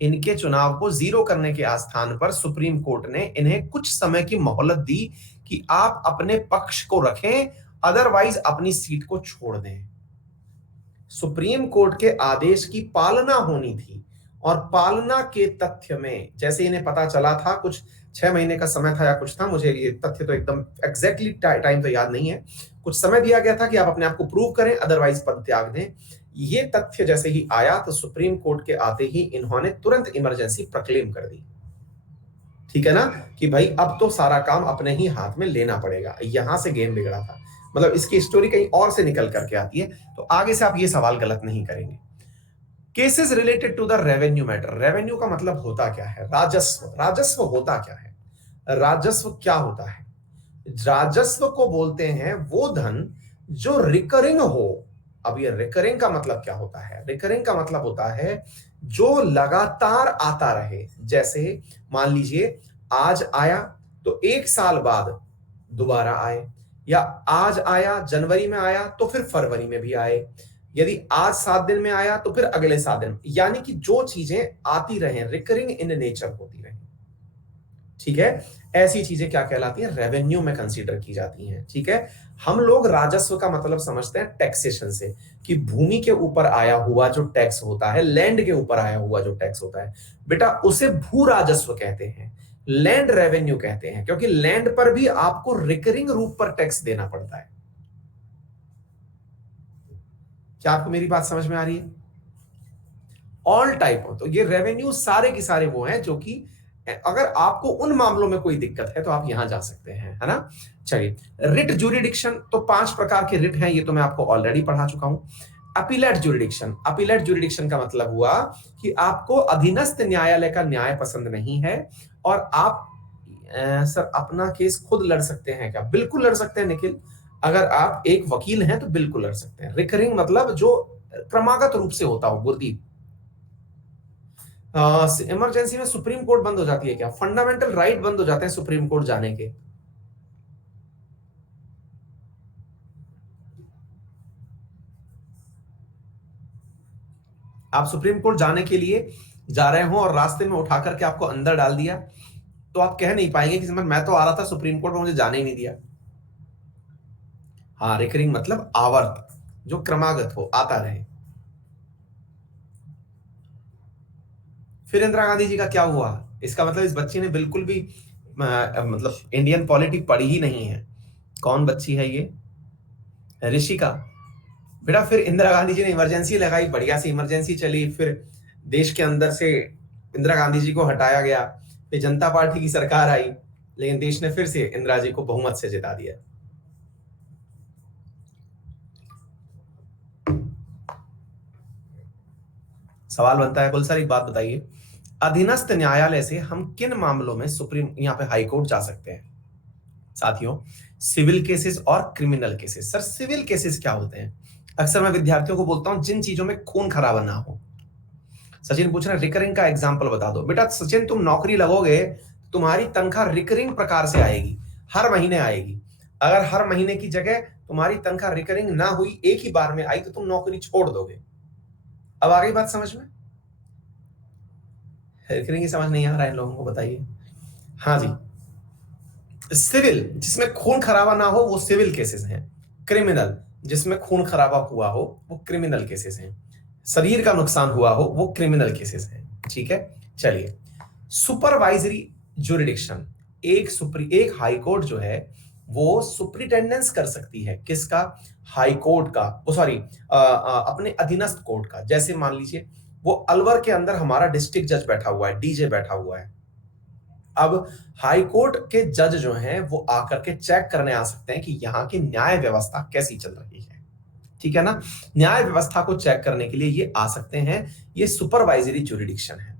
इनके चुनाव को जीरो करने के स्थान पर सुप्रीम कोर्ट ने इन्हें कुछ समय की मोहलत दी कि आप अपने पक्ष को रखें, अदरवाइज अपनी सीट को छोड़ दें। सुप्रीम कोर्ट के आदेश की पालना होनी थी और पालना के तथ्य में जैसे इन्हें पता चला था, कुछ 6 महीने का समय था या कुछ था, मुझे ये तथ्य तो एकदम एग्जैक्टली टाइम तो याद नहीं है, कुछ समय दिया गया था कि आप अपने आप को प्रूव करें, अदरवाइज पद त्याग दें। ये तथ्य जैसे ही आया तो सुप्रीम कोर्ट के आते ही इन्होंने तुरंत इमरजेंसी प्रोक्लेम कर दी। ठीक है ना, कि भाई अब तो सारा काम अपने ही हाथ में लेना पड़ेगा। यहां से गेम बिगड़ा था, मतलब इसकी स्टोरी कहीं और से निकल करके आती है, तो आगे से आप ये सवाल गलत नहीं करेंगे। Cases related to the revenue matter. Revenue का मतलब होता क्या है? राजस्व। राजस्व होता क्या है? राजस्व क्या होता है? राजस्व को बोलते हैं वो धन जो रिकरिंग हो। अब ये रिकरिंग का मतलब क्या होता है? रिकरिंग का मतलब होता है जो लगातार आता रहे। जैसे मान लीजिए आज आया तो 1 साल बाद दोबारा आए, या आज आया जनवरी में आया तो फिर फरवरी में भी आए, यदि आज 7 दिन में आया तो फिर अगले 7 दिन, यानी कि जो चीजें आती रहे, रिकरिंग इन नेचर होती रहे, ठीक है, ऐसी चीजें क्या कहलाती हैं, रेवेन्यू में कंसीडर की जाती हैं। ठीक है, हम लोग राजस्व का मतलब समझते हैं टैक्सेशन से, कि भूमि के ऊपर आया हुआ जो टैक्स होता है, लैंड के ऊपर आया हुआ जो टैक्स होता है, बेटा उसे भू राजस्व कहते हैं, लैंड रेवेन्यू कहते हैं, क्योंकि लैंड पर भी आपको रिकरिंग रूप पर टैक्स देना पड़ता है। क्या आपको मेरी बात समझ में आ रही है? ऑल टाइप हो, तो ये रेवेन्यू सारे के सारे वो हैं जो कि अगर आपको उन मामलों में कोई दिक्कत है तो आप यहां जा सकते हैं, है ना। चलिए, रिट जुरिडिक्शन, तो 5 प्रकार के रिट हैं, ये तो मैं आपको ऑलरेडी पढ़ा चुका हूं। अपीलेट जुरिडिक्शन, अपीलेट जुरिडिक्शन का मतलब हुआ कि आपको अधीनस्थ न्यायालय का न्याय पसंद नहीं है और आप सर अपना केस खुद लड़ सकते हैं क्या? बिल्कुल लड़ सकते हैं निखिल, अगर आप एक वकील हैं तो बिल्कुल लड़ सकते हैं। रिकरिंग मतलब जो क्रमागत रूप से होता हो, गुरदीप। इमरजेंसी में सुप्रीम कोर्ट बंद हो जाती है क्या? फंडामेंटल राइट बंद हो जाते हैं सुप्रीम कोर्ट जाने के। आप सुप्रीम कोर्ट जाने के लिए जा रहे हो और रास्ते में उठा करके आपको अंदर डाल दिया, तो आप कह नहीं पाएंगे कि मैं तो आ रहा था सुप्रीम कोर्ट में, मुझे जाने ही नहीं दिया। हाँ, रिकरिंग मतलब आवर्त, जो क्रमागत हो, आता रहे। फिर इंदिरा गांधी जी का क्या हुआ? इसका मतलब इस बच्ची ने बिल्कुल भी मतलब इंडियन पॉलिटिक पढ़ी ही नहीं है। कौन बच्ची है ये? ऋषिका। बेटा फिर इंदिरा गांधी जी ने इमरजेंसी लगाई, बढ़िया सी इमरजेंसी चली, फिर देश के अंदर से इंदिरा गांधी जी को हटाया गया, फिर जनता पार्टी की सरकार आई, लेकिन देश ने फिर से इंदिरा जी को बहुमत से जिता दिया। सवाल बनता है, बोल सर एक बात बताइए, अधीनस्थ न्यायालय से हम किन मामलों में सुप्रीम यहाँ पे हाई कोर्ट जा सकते हैं? साथियों, सिविल केसेस और criminal cases. Sir civil cases क्या होते हैं? अक्सर मैं विद्यार्थियों को बोलता हूं जिन चीजों में खून खराबा ना हो। सचिन पूछ रहे हैं रिकरिंग का एग्जांपल बता दो। बेटा सचिन, तुम नौकरी लगोगे, तुम्हारी तनख्वाह रिकरिंग प्रकार से आएगी, हर महीने आएगी। अगर हर महीने की जगह तुम्हारी तनख्वाह रिकरिंग ना हुई, एक ही बार में आई, तो तुम नौकरी छोड़ दोगे। अब आ गई बात समझ में? रिकरिंग ही समझ नहीं आ रहा है इन लोगों को, बताइए। हाँ जी, सिविल जिसमें खून खराबा ना हो वो सिविल केसेस हैं, क्रिमिनल जिसमें खून खराबा हुआ हो वो क्रिमिनल केसेस हैं, शरीर का नुकसान हुआ हो वो क्रिमिनल केसेस हैं। ठीक है, चलिए, सुपरवाइजरी जुरिडिक्शन, एक हाई कोर्ट जो है वो सुप्रिटेंडेंस कर सकती है किसका? हाई कोर्ट का, ओ सॉरी, अपने अधीनस्थ कोर्ट का। जैसे मान लीजिए वो अलवर के अंदर हमारा डिस्ट्रिक्ट जज बैठा हुआ है, डीजे बैठा हुआ है। अब हाई कोर्ट के जज जो हैं वो आकर के चेक करने आ सकते हैं कि यहाँ की न्याय व्यवस्था कैसी चल रही है, ठीक है ना। न्याय व्यवस्था को चेक करने के लिए ये आ सकते हैं, ये सुपरवाइजरी जुरिडिक्शन है।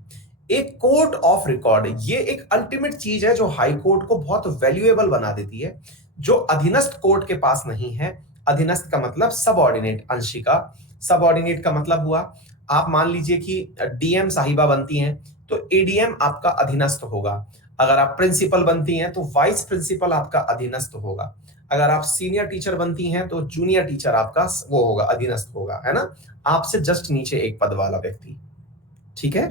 एक कोर्ट ऑफ रिकॉर्ड, ये एक अल्टीमेट चीज है जो हाई कोर्ट को बहुत वैल्यूएबल बना देती है, जो अधीनस्थ कोर्ट के पास नहीं है। अधीनस्थ का मतलब सबऑर्डिनेट, अंशिका। सबऑर्डिनेट का मतलब हुआ, आप मान लीजिए कि डीएम साहिबा बनती हैं तो एडीएम आपका अधीनस्थ होगा। अगर आप प्रिंसिपल बनती हैं तो वाइस प्रिंसिपल आपका अधीनस्थ होगा। अगर आप सीनियर टीचर बनती हैं तो जूनियर टीचर आपका वो होगा, अधीनस्थ होगा, है ना। आपसे जस्ट नीचे एक पद वाला व्यक्ति, ठीक है।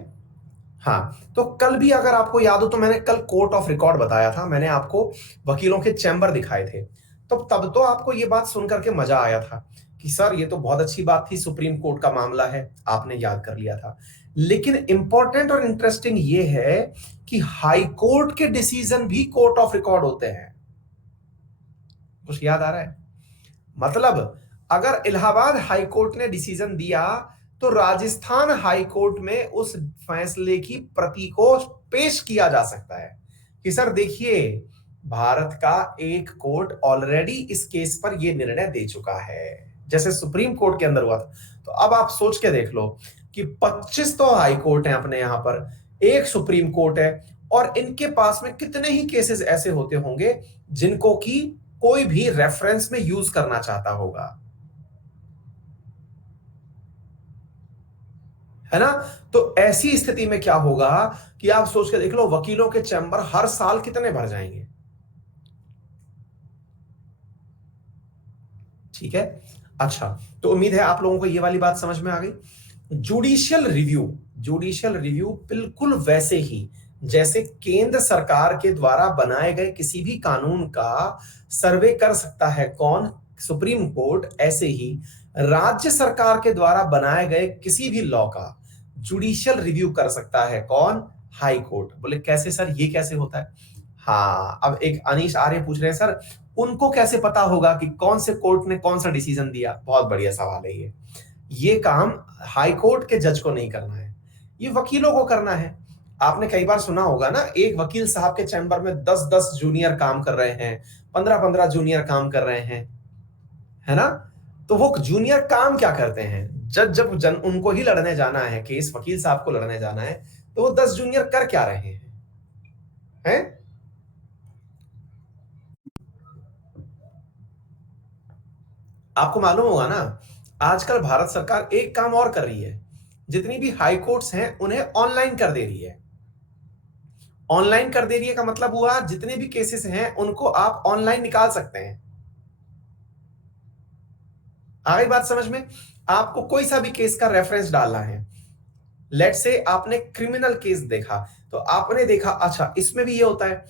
हाँ, तो कल भी अगर आपको याद हो तो मैंने कल कोर्ट ऑफ रिकॉर्ड बताया था, मैंने आपको वकीलों के चैम्बर दिखाए थे, तो तब तो आपको ये बात सुनकर के मजा आया था कि सर ये तो बहुत अच्छी बात थी, सुप्रीम कोर्ट का मामला है, आपने याद कर लिया था। लेकिन इंपॉर्टेंट और इंटरेस्टिंग ये है कि हाई कोर्ट के डिसीजन भी कोर्ट ऑफ रिकॉर्ड होते हैं। कुछ याद आ रहा है? मतलब अगर इलाहाबाद हाई कोर्ट ने डिसीजन दिया तो राजस्थान हाई कोर्ट में उस फैसले की प्रति को पेश किया जा सकता है कि सर देखिए, भारत का एक कोर्ट ऑलरेडी इस केस पर यह निर्णय दे चुका है, जैसे सुप्रीम कोर्ट के अंदर हुआ था। तो अब आप सोच के देख लो कि 25 तो हाई कोर्ट है अपने यहां पर, एक सुप्रीम कोर्ट है, और इनके पास में कितने ही केसेस ऐसे होते होंगे जिनको कि कोई भी रेफरेंस में यूज करना चाहता होगा, है ना। तो ऐसी स्थिति में क्या होगा कि आप सोच के देख लो, वकीलों के चैम्बर हर साल कितने भर जाएंगे। ठीक है। अच्छा, तो उम्मीद है आप लोगों को ये वाली बात समझ में आ गई। जुडिशियल रिव्यू बिल्कुल वैसे ही जैसे केंद्र सरकार के द्वारा बनाए गए किसी भी कानून का सर्वे कर सकता है कौन, सुप्रीम कोर्ट, ऐसे ही राज्य सरकार के द्वारा बनाए गए किसी भी लॉ का जुडिशियल रिव्यू कर सकता है कौन, हाई कोर्ट। बोले कैसे सर, ये कैसे होता है? हाँ, अब एक अनीश आर्य पूछ रहे हैं सर उनको कैसे पता होगा कि कौन से कोर्ट ने कौन सा डिसीजन दिया? बहुत बढ़िया सवाल है ये काम हाई कोर्ट के जज को नहीं करना है, ये वकीलों को करना है। आपने कई बार सुना होगा ना, एक वकील साहब के चैम्बर में 10-10 जूनियर काम कर रहे हैं, 15-15 जूनियर काम कर रहे हैं, है ना? तो वो जूनियर काम क्या करते हैं? जब उनको ही लड़ने जाना है केस, वकील साहब को लड़ने जाना है, तो वो 10 जूनियर कर क्या रहे हैं? हैं? आपको मालूम होगा ना, आजकल भारत सरकार एक काम और कर रही है, जितनी भी हाई कोर्ट्स हैं उन्हें ऑनलाइन कर दे रही है। ऑनलाइन कर दे रही है का मतलब हुआ जितने भी केसेस हैं उनको आप ऑनलाइन निकाल सकते हैं। आ गई बात समझ में? आपको कोई सा भी केस का रेफरेंस डालना है, लेट से आपने क्रिमिनल केस देखा, तो आपने देखा अच्छा इसमें भी ये होता है,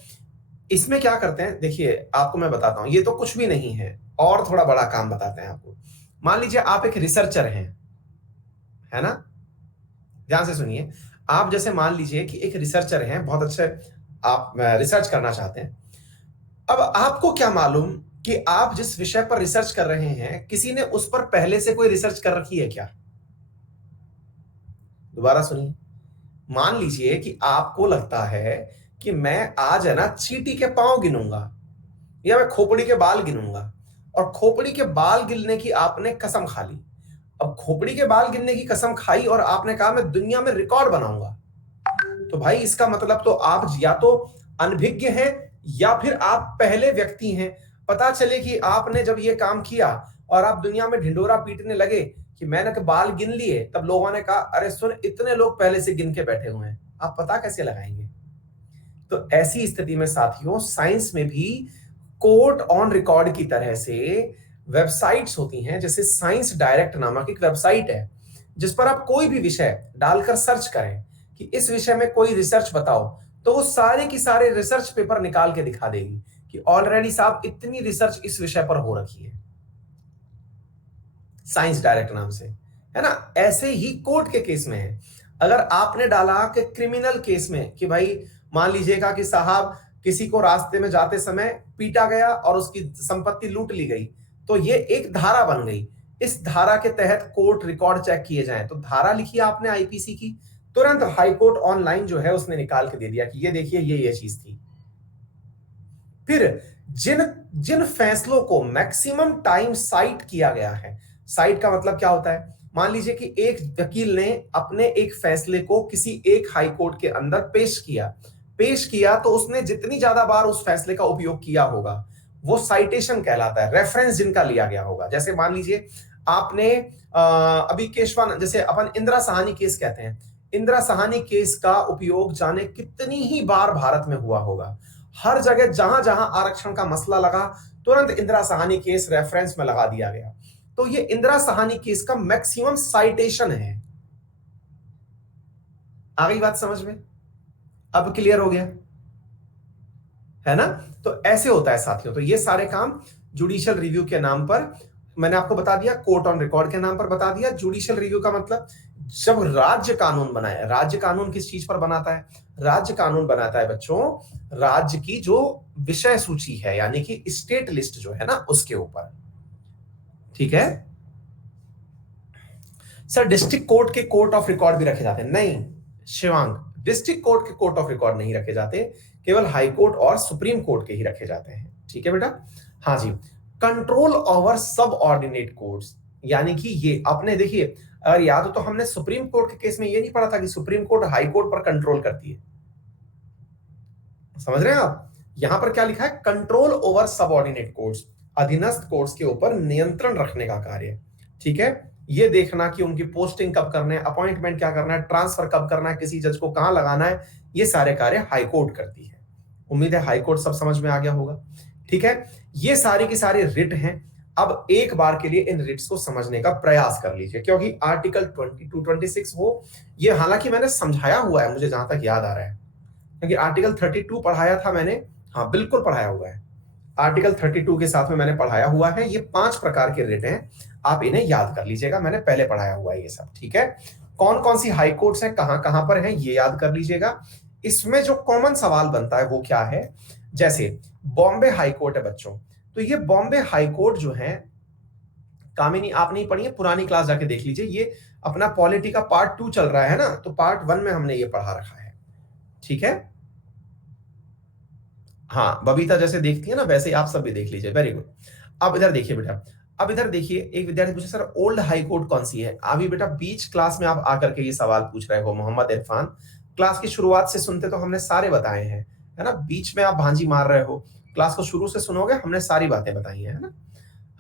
इसमें क्या करते हैं, देखिए आपको मैं बताता हूं, ये तो कुछ भी नहीं है, और थोड़ा बड़ा काम बताते हैं आपको। मान लीजिए आप एक रिसर्चर हैं, है ना? ध्यान से सुनिए, आप जैसे मान लीजिए कि एक रिसर्चर हैं, बहुत अच्छे आप रिसर्च करना चाहते हैं। अब आपको क्या मालूम कि आप जिस विषय पर रिसर्च कर रहे हैं किसी ने उस पर पहले से कोई रिसर्च कर रखी है क्या? दोबारा सुनिए, मान लीजिए कि आपको लगता है कि मैं आज है ना चींटी के पांव गिनूंगा या मैं खोपड़ी के बाल गिनूंगा, और खोपड़ी के बाल गिनने की आपने कसम खा ली। अब खोपड़ी के बाल गिनने की कसम खाई और आपने कहा मैं दुनिया में रिकॉर्ड बनाऊंगा, तो भाई इसका मतलब तो आप या तो अनभिज्ञ हैं या फिर आप पहले व्यक्ति हैं। पता चले कि आपने जब ये काम किया और आप दुनिया में ढिंडोरा पीटने लगे कि मैंने तो बाल गिन लिए, तब लोगों ने कहा अरे सुन इतने लोग पहले से गिन के बैठे हुए हैं, आप पता कैसे लगाएंगे? तो ऐसी स्थिति में साथियों साइंस में भी कोर्ट ऑन रिकॉर्ड की तरह से वेबसाइट्स होती हैं, जैसे साइंस डायरेक्ट नामक एक वेबसाइट है जिस पर आप कोई भी विषय डालकर सर्च करें कि इस विषय में कोई रिसर्च बताओ, तो वो सारे की सारे रिसर्च पेपर निकाल के दिखा देगी कि ऑलरेडी साहब इतनी रिसर्च इस विषय पर हो रखी है, साइंस डायरेक्ट नाम से, है ना? ऐसे ही कोर्ट के केस में है। अगर आपने डाला कि क्रिमिनल केस में कि भाई मान लीजिएगा कि साहब किसी को रास्ते में जाते समय पीटा गया और उसकी संपत्ति लूट ली गई, तो ये एक धारा बन गई, इस धारा के तहत कोर्ट रिकॉर्ड चेक किए जाएं, तो धारा लिखी आपने आईपीसी की, तुरंत हाई कोर्ट ऑनलाइन जो है उसने निकाल के दे दिया कि ये देखिए ये चीज थी। फिर जिन जिन फैसलों को मैक्सिमम टाइम साइट किया गया है, साइट का मतलब क्या होता है, मान लीजिए कि एक वकील ने अपने एक फैसले को किसी एक हाई कोर्ट के अंदर पेश किया तो उसने जितनी ज्यादा बार उस फैसले का उपयोग किया होगा वो साइटेशन कहलाता है, रेफरेंस जिनका लिया गया होगा। जैसे मान लीजिए आपने अभी केशवानंद, जैसे अपन इंदिरा साहनी केस कहते हैं, इंदिरा साहनी केस का उपयोग जाने कितनी ही बार भारत में हुआ होगा, हर जगह जहां जहां आरक्षण का मसला लगा तुरंत इंदिरा साहनी केस रेफरेंस में लगा दिया गया। तो ये इंदिरा साहनी केस का मैक्सिमम साइटेशन है। आ गई बात समझ में? अब क्लियर हो गया है ना? तो ऐसे होता है साथियों। तो ये सारे काम जुडिशियल रिव्यू के नाम पर मैंने आपको बता दिया, कोर्ट ऑन रिकॉर्ड के नाम पर बता दिया। जुडिशियल रिव्यू का मतलब जब राज्य कानून बनाए, राज्य कानून किस चीज पर बनाता है? राज्य कानून बनाता है बच्चों राज्य की जो विषय सूची है, यानी कि स्टेट लिस्ट जो है ना उसके ऊपर। ठीक है सर, डिस्ट्रिक्ट कोर्ट के कोर्ट ऑफ रिकॉर्ड भी रखे जाते हैं? नहीं शिवांग, डिस्ट्रिक्ट कोर्ट के कोर्ट ऑफ रिकॉर्ड नहीं रखे जाते, केवल हाई कोर्ट और सुप्रीम कोर्ट के ही रखे जाते हैं। ठीक है बेटा? हाँ जी। कंट्रोल ओवर सब ऑर्डिनेट कोर्ट्स, यानी कि ये आपने देखिए, अगर याद हो तो हमने सुप्रीम कोर्ट के केस में ये नहीं पढ़ा था कि सुप्रीम कोर्ट हाई कोर्ट पर कंट्रोल करती है। समझ रहे हैं आप? यहां पर क्या लिखा है? कंट्रोल ओवर सब ऑर्डिनेट कोर्ट्स, अधीनस्थ कोर्ट्स के ऊपर नियंत्रण रखने का कार्य। ठीक है, ये देखना कि उनकी पोस्टिंग कब करना है, अपॉइंटमेंट क्या करना है, ट्रांसफर कब करना है, किसी जज को कहां लगाना है, ये सारे कार्य हाई कोर्ट करती है। उम्मीद है हाई कोर्ट सब समझ में आ गया होगा। ठीक है, ये सारी की सारी रिट हैं। अब एक बार के लिए इन रिट्स को समझने का प्रयास कर लीजिए, क्योंकि आर्टिकल 22, 26 हो, ये हालांकि मैंने समझाया हुआ है, मुझे जहां तक याद आ रहा है, क्योंकि आर्टिकल 32 पढ़ाया था मैंने। हाँ बिल्कुल पढ़ाया हुआ है, आर्टिकल 32 के साथ में मैंने पढ़ाया हुआ है। ये 5 प्रकार के रिट हैं, आप इन्हें याद कर लीजिएगा, मैंने पहले पढ़ाया हुआ है ये सब, ठीक है। कौन कौन सी हाई कोर्ट्स हैं, कहां कहां पर हैं, ये याद कर लीजिएगा। इसमें जो कॉमन सवाल बनता है वो क्या है, जैसे बॉम्बे हाई कोर्ट है बच्चों, तो ये बॉम्बे हाई कोर्ट जो है, कामिनी आप नहीं पढ़ी है, पुरानी क्लास जाके देख लीजिए, ये अपना पॉलिटी का पार्ट 2 चल रहा है ना, तो पार्ट 1 में हमने ये पढ़ा रखा है, ठीक है। हाँ बबीता जैसे देखती है ना, वैसे आप सब भी देख लीजिए, वेरी गुड। अब इधर देखिए बेटा, अब इधर देखिए, एक विद्यार्थी पूछे सर ओल्ड हाई कोर्ट कौन सी है। अभी बेटा बीच क्लास में आप आकर के ये सवाल पूछ रहे हो मोहम्मद इरफान, क्लास की शुरुआत से सुनते तो हमने सारे बताए हैं, है ना, बीच में आप भांजी मार रहे हो, क्लास को शुरू से सुनोगे, हमने सारी बातें बताई है ना।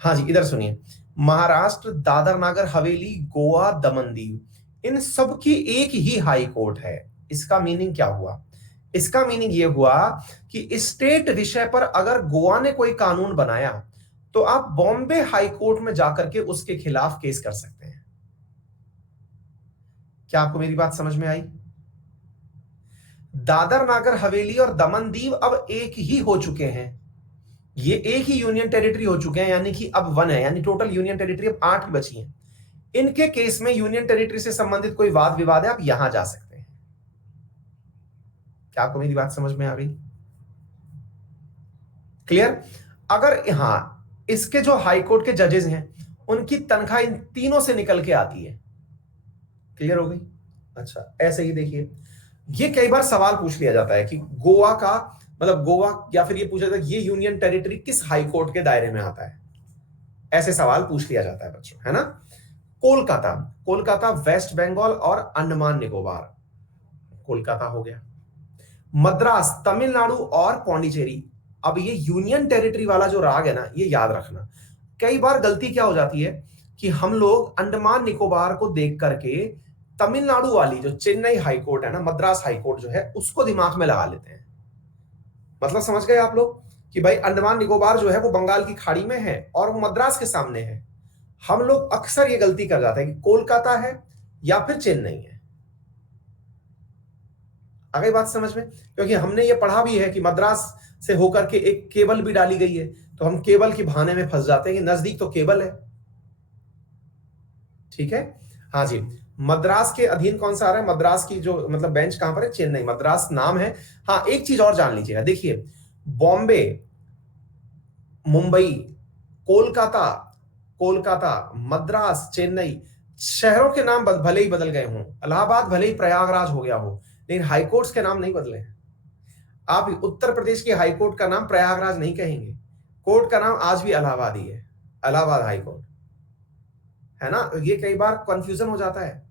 हाँ जी इधर सुनिए, महाराष्ट्र, दादर नागर हवेली, गोवा, दमन दीव, इन सब की एक ही हाई कोर्ट है। इसका मीनिंग क्या हुआ, इसका मीनिंग ये हुआ कि स्टेट विषय पर अगर गोवा ने कोई कानून बनाया तो आप बॉम्बे हाई कोर्ट में जाकर के उसके खिलाफ केस कर सकते हैं। क्या आपको मेरी बात समझ में आई? दादर नागर हवेली और दमन दीव अब एक ही हो चुके हैं, ये एक ही यूनियन टेरिटरी हो चुके हैं, यानी कि अब 1 है, यानी टोटल यूनियन टेरिटरी अब 8 बची हैं। इनके केस में यूनियन टेरिटरी से संबंधित कोई वाद विवाद है, आप यहां जा सकते हैं। क्या आपको मेरी बात समझ में आ गई? क्लियर? अगर यहां इसके जो हाई कोर्ट के जजेस हैं उनकी तनख्वाह इन तीनों से निकल के आती है। क्लियर हो गई? अच्छा ऐसे ही देखिए, ये कई बार सवाल पूछ लिया जाता है कि गोवा का मतलब गोवा, या फिर ये पूछा जाता है ये यूनियन टेरिटरी किस हाई कोर्ट के दायरे में आता है, ऐसे सवाल पूछ लिया जाता है बच्चों, है ना। कोलकाता, कोलकाता वेस्ट बंगाल और अंडमान निकोबार, कोलकाता हो गया। मद्रास तमिलनाडु और पौंडीचेरी, अब ये यूनियन टेरिटरी वाला जो राग है ना, ये याद रखना। कई बार गलती क्या हो जाती है कि हम लोग अंडमान निकोबार को देख करके तमिलनाडु वाली जो चेन्नई हाई कोर्ट है ना, मद्रास हाई कोर्ट जो है, उसको दिमाग में लगा लेते हैं। मतलब समझ गए आप लोग कि भाई अंडमान निकोबार जो है वो बंगाल की खाड़ी में है और वो मद्रास के सामने है। हम लोग अक्सर ये गलती कर जाते हैं कि कोलकाता है या फिर चेन्नई है। आ गई बात समझ में? क्योंकि हमने ये पढ़ा भी है कि मद्रास से होकर के एक केबल भी डाली गई है, तो हम केबल की बहाने में फंस जाते हैं कि नजदीक तो केबल है, ठीक है। हाँ जी, मद्रास के अधीन कौन सा आ रहा है, मद्रास की जो मतलब बेंच कहां पर है, चेन्नई, मद्रास नाम है। हाँ एक चीज और जान लीजिएगा, देखिए बॉम्बे, मुंबई, कोलकाता, कोलकाता, मद्रास, चेन्नई, शहरों के नाम भले ही बदल गए हों, इलाहाबाद भले ही प्रयागराज हो गया हो, लेकिन हाईकोर्ट्स के नाम नहीं बदले हैं। आप उत्तर प्रदेश के हाईकोर्ट का नाम प्रयागराज नहीं कहेंगे, कोर्ट का नाम आज भी इलाहाबाद ही है, इलाहाबाद हाईकोर्ट, है ना। ये कई बार कंफ्यूजन हो जाता है,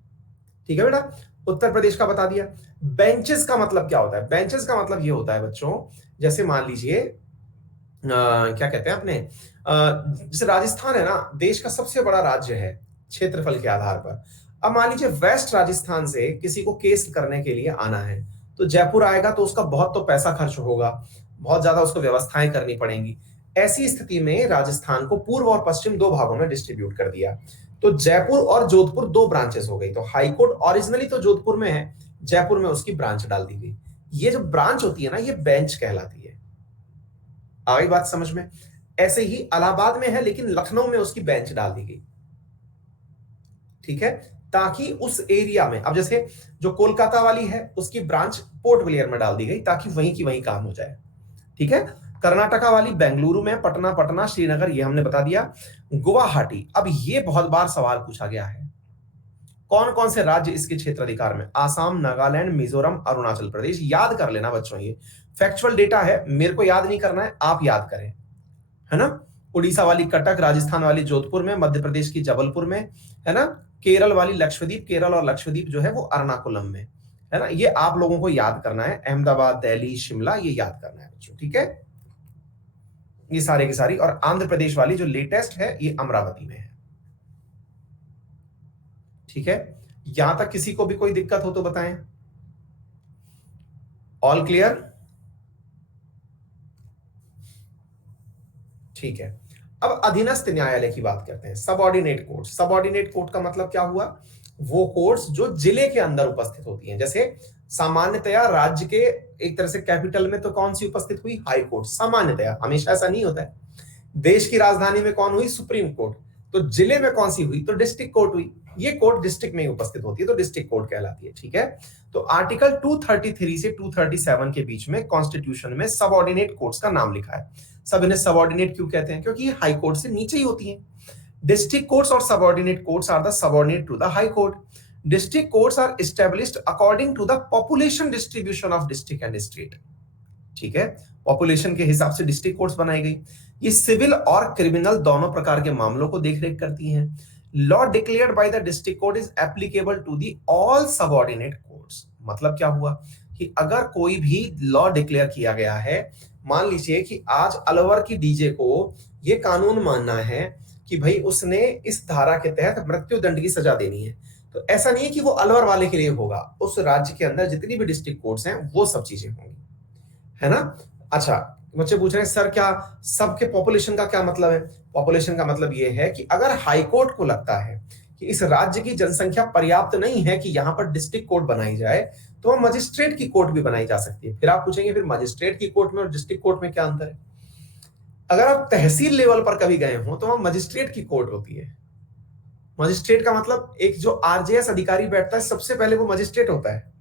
ठीक है बेटा। उत्तर प्रदेश का बता दिया। बेंचेस का मतलब क्या होता है, बेंचेस का मतलब ये होता है बच्चों, जैसे मान लीजिए क्या कहते हैं अपने, जैसे राजस्थान है ना, देश का सबसे बड़ा राज्य है क्षेत्रफल के आधार पर। अब मान लीजिए वेस्ट राजस्थान से किसी को केस करने के लिए आना है, तो जयपुर आएगा तो उसका बहुत तो पैसा खर्च होगा, बहुत ज्यादा उसको व्यवस्थाएं करनी पड़ेंगी। ऐसी स्थिति में राजस्थान को पूर्व और पश्चिम 2 भागों में डिस्ट्रीब्यूट कर दिया, तो जयपुर और जोधपुर 2 ब्रांचेस हो गई। तो हाईकोर्ट ओरिजिनली तो जोधपुर में है, जयपुर में उसकी ब्रांच डाल दी गई। ये जो ब्रांच होती है ना, ये बेंच कहलाती है। आ गई बात समझ में? ऐसे ही इलाहाबाद में है लेकिन लखनऊ में उसकी बेंच डाल दी गई, ठीक है, ताकि उस एरिया में, अब जैसे जो कोलकाता वाली है उसकी ब्रांच पोर्ट ब्लेयर में डाल दी गई ताकि वहीं की वहीं काम हो जाए, ठीक है। कर्नाटका वाली बेंगलुरु में, पटना पटना, श्रीनगर ये हमने बता दिया। गुवाहाटी, अब ये बहुत बार सवाल पूछा गया है, कौन कौन से राज्य इसके क्षेत्राधिकार में, आसाम, नागालैंड, मिजोरम, अरुणाचल प्रदेश। याद कर लेना बच्चों, ये फैक्चुअल डेटा है, मेरे को याद नहीं करना है, आप याद करें, है ना। उड़ीसा वाली कटक, राजस्थान वाली जोधपुर में, मध्य प्रदेश की जबलपुर में, है ना। केरल वाली लक्षद्वीप, केरल और लक्षद्वीप जो है वो एर्नाकुलम में, है ना। ये आप लोगों को याद करना है, अहमदाबाद, दिल्ली, शिमला, ये याद करना है बच्चों, ठीक है। ये सारे की सारी, और आंध्र प्रदेश वाली जो लेटेस्ट है ये अमरावती में है, ठीक है। यहां तक किसी को भी कोई दिक्कत हो तो बताएं। All clear? ठीक है। अब अधीनस्थ न्यायालय की बात करते हैं, सबऑर्डिनेट कोर्ट। सबऑर्डिनेट कोर्ट का मतलब क्या हुआ? वो कोर्ट्स जो जिले के अंदर उपस्थित होती हैं। जैसे सामान्यतया राज्य के एक तरह से कैपिटल में तो कौन सी उपस्थित हुई? High court. सामान्यतया, हमेशा ऐसा नहीं होता है। देश की राजधानी में कौन हुई? Supreme court. तो जिले में कौन सी हुई? तो डिस्ट्रिक्ट कोर्ट हुई। ये कोर्ट डिस्ट्रिक्ट में ही उपस्थित होती है, तो डिस्ट्रिक्ट कोर्ट कहलाती है। ठीक है, तो आर्टिकल 233 से 237 के बीच में कॉन्स्टिट्यूशन में सबऑर्डिनेट कोर्ट्स का नाम लिखा है। सब इन्हें सबऑर्डिनेट क्यों कहते हैं? क्योंकि ये हाई कोर्ट से नीचे ही होती हैं। डिस्ट्रिक्ट कोर्ट्स और subordinate courts are the subordinate to the high court. District courts are established according to the population distribution of district and state. ठीक है, पॉपुलेशन के हिसाब से डिस्ट्रिक्ट कोर्ट्स बनाई गई। ये सिविल और क्रिमिनल दोनों प्रकार के मामलों को देखरेख करती हैं। Law declared by the district court is applicable to the all subordinate courts. मतलब क्या हुआ कि अगर कोई भी लॉ डिक्लेयर किया गया है, मान लीजिए कि आज अलवर की डीजे को ये कानून मानना है कि भाई उसने इस धारा के तहत मृत्यु दंड की सजा देनी है, तो ऐसा नहीं है कि वो अलवर वाले के लिए होगा, उस राज्य के अंदर जितनी भी डिस्ट्रिक्ट कोर्ट्स हैं वो सब चीजें होंगी, है ना। अच्छा, बच्चे पूछ रहे हैं सर क्या सबके पॉपुलेशन का क्या मतलब है? पॉपुलेशन का मतलब ये है कि अगर हाई कोर्ट को लगता है कि इस राज्य की जनसंख्या पर्याप्त नहीं है कि यहां पर डिस्ट्रिक्ट कोर्ट बनाई जाए, तो वह मजिस्ट्रेट की कोर्ट भी बनाई जा सकती है। फिर आप पूछेंगे फिर मजिस्ट्रेट की कोर्ट में और डिस्ट्रिक्ट कोर्ट में क्या अंतर है? अगर आप तहसील लेवल पर कभी गए हो तो वहां मजिस्ट्रेट की कोर्ट होती है। मजिस्ट्रेट का मतलब एक जो आरजेएस अधिकारी बैठता है सबसे पहले वो मजिस्ट्रेट होता है,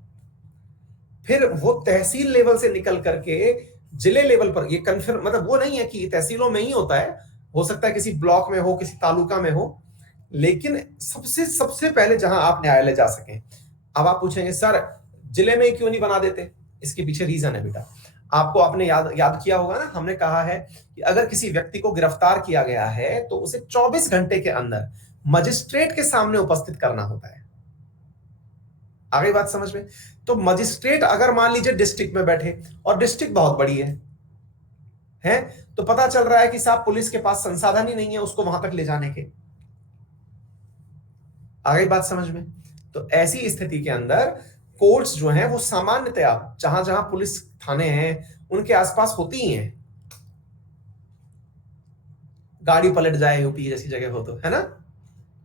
फिर वो तहसील लेवल से निकल करके जिले लेवल पर, ये कन्फर्म मतलब वो नहीं है कि तहसीलों में ही होता है, हो सकता है किसी ब्लॉक में हो, किसी तालुका में हो, लेकिन सबसे सबसे पहले जहां आप न्यायालय जा सकें। अब आप पूछेंगे सर जिले में ही क्यों नहीं बना देते? इसके पीछे रीजन है बेटा, आपको आपने याद याद किया होगा ना, हमने कहा है कि अगर किसी व्यक्ति को गिरफ्तार किया गया है तो उसे 24 घंटे के अंदर मजिस्ट्रेट के सामने उपस्थित करना होता है। आ गई बात समझ में? तो मजिस्ट्रेट अगर मान लीजिए डिस्ट्रिक्ट में बैठे और डिस्ट्रिक्ट बहुत बड़ी है तो पता चल रहा है कि साहब पुलिस के पास संसाधन ही नहीं है उसको वहां तक ले जाने के। आ गई बात समझ में? तो ऐसी स्थिति के अंदर कोर्ट्स जो हैं वो सामान्यतया जहां जहां पुलिस थाने हैं उनके आसपास होती ही हैं। गाड़ी पलट जाए यूपी जैसी जगह हो तो, है ना।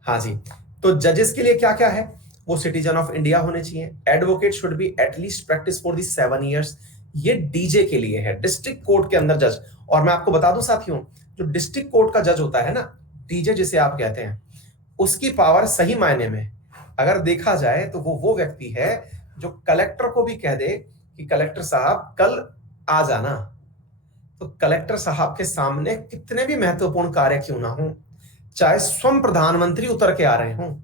हाँ जी, तो जजेस के लिए क्या क्या है? वो सिटीजन ऑफ इंडिया होने चाहिए। Advocate should be at least practice for the 7 years. ये डीजे के लिए है, डिस्ट्रिक्ट कोर्ट के अंदर जज। और मैं आपको बता दूं साथियों, जो डिस्ट्रिक्ट कोर्ट का जज होता है ना, डीजे जिसे आप कहते हैं, उसकी पावर सही मायने में अगर देखा जाए तो वो व्यक्ति है जो कलेक्टर को भी कह दे कि कलेक्टर साहब कल आ जाना, तो कलेक्टर साहब के सामने कितने भी महत्वपूर्ण कार्य क्यों ना हो, चाहे स्वयं प्रधानमंत्री उतर के आ रहे हों,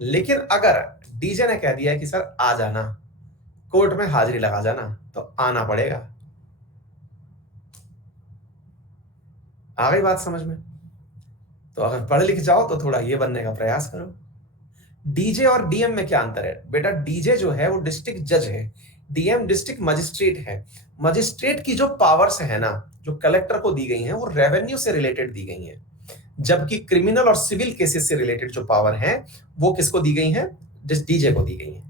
लेकिन अगर डीजे ने कह दिया है कि सर आ जाना, कोर्ट में हाजिरी लगा जाना, तो आना पड़ेगा। आ गई बात समझ में? तो अगर पढ़ लिख जाओ तो थोड़ा ये बनने का प्रयास करो। डीजे और डीएम में क्या अंतर है बेटा? डीजे जो है वो डिस्ट्रिक्ट जज है, डीएम डिस्ट्रिक्ट मजिस्ट्रेट है। मजिस्ट्रेट की जो पावर्स है ना, जो कलेक्टर को दी गई हैं, वो रेवेन्यू से रिलेटेड दी गई हैं, जबकि क्रिमिनल और सिविल केसेस से रिलेटेड जो पावर है वो किसको दी गई है? डीजे को दी गई है।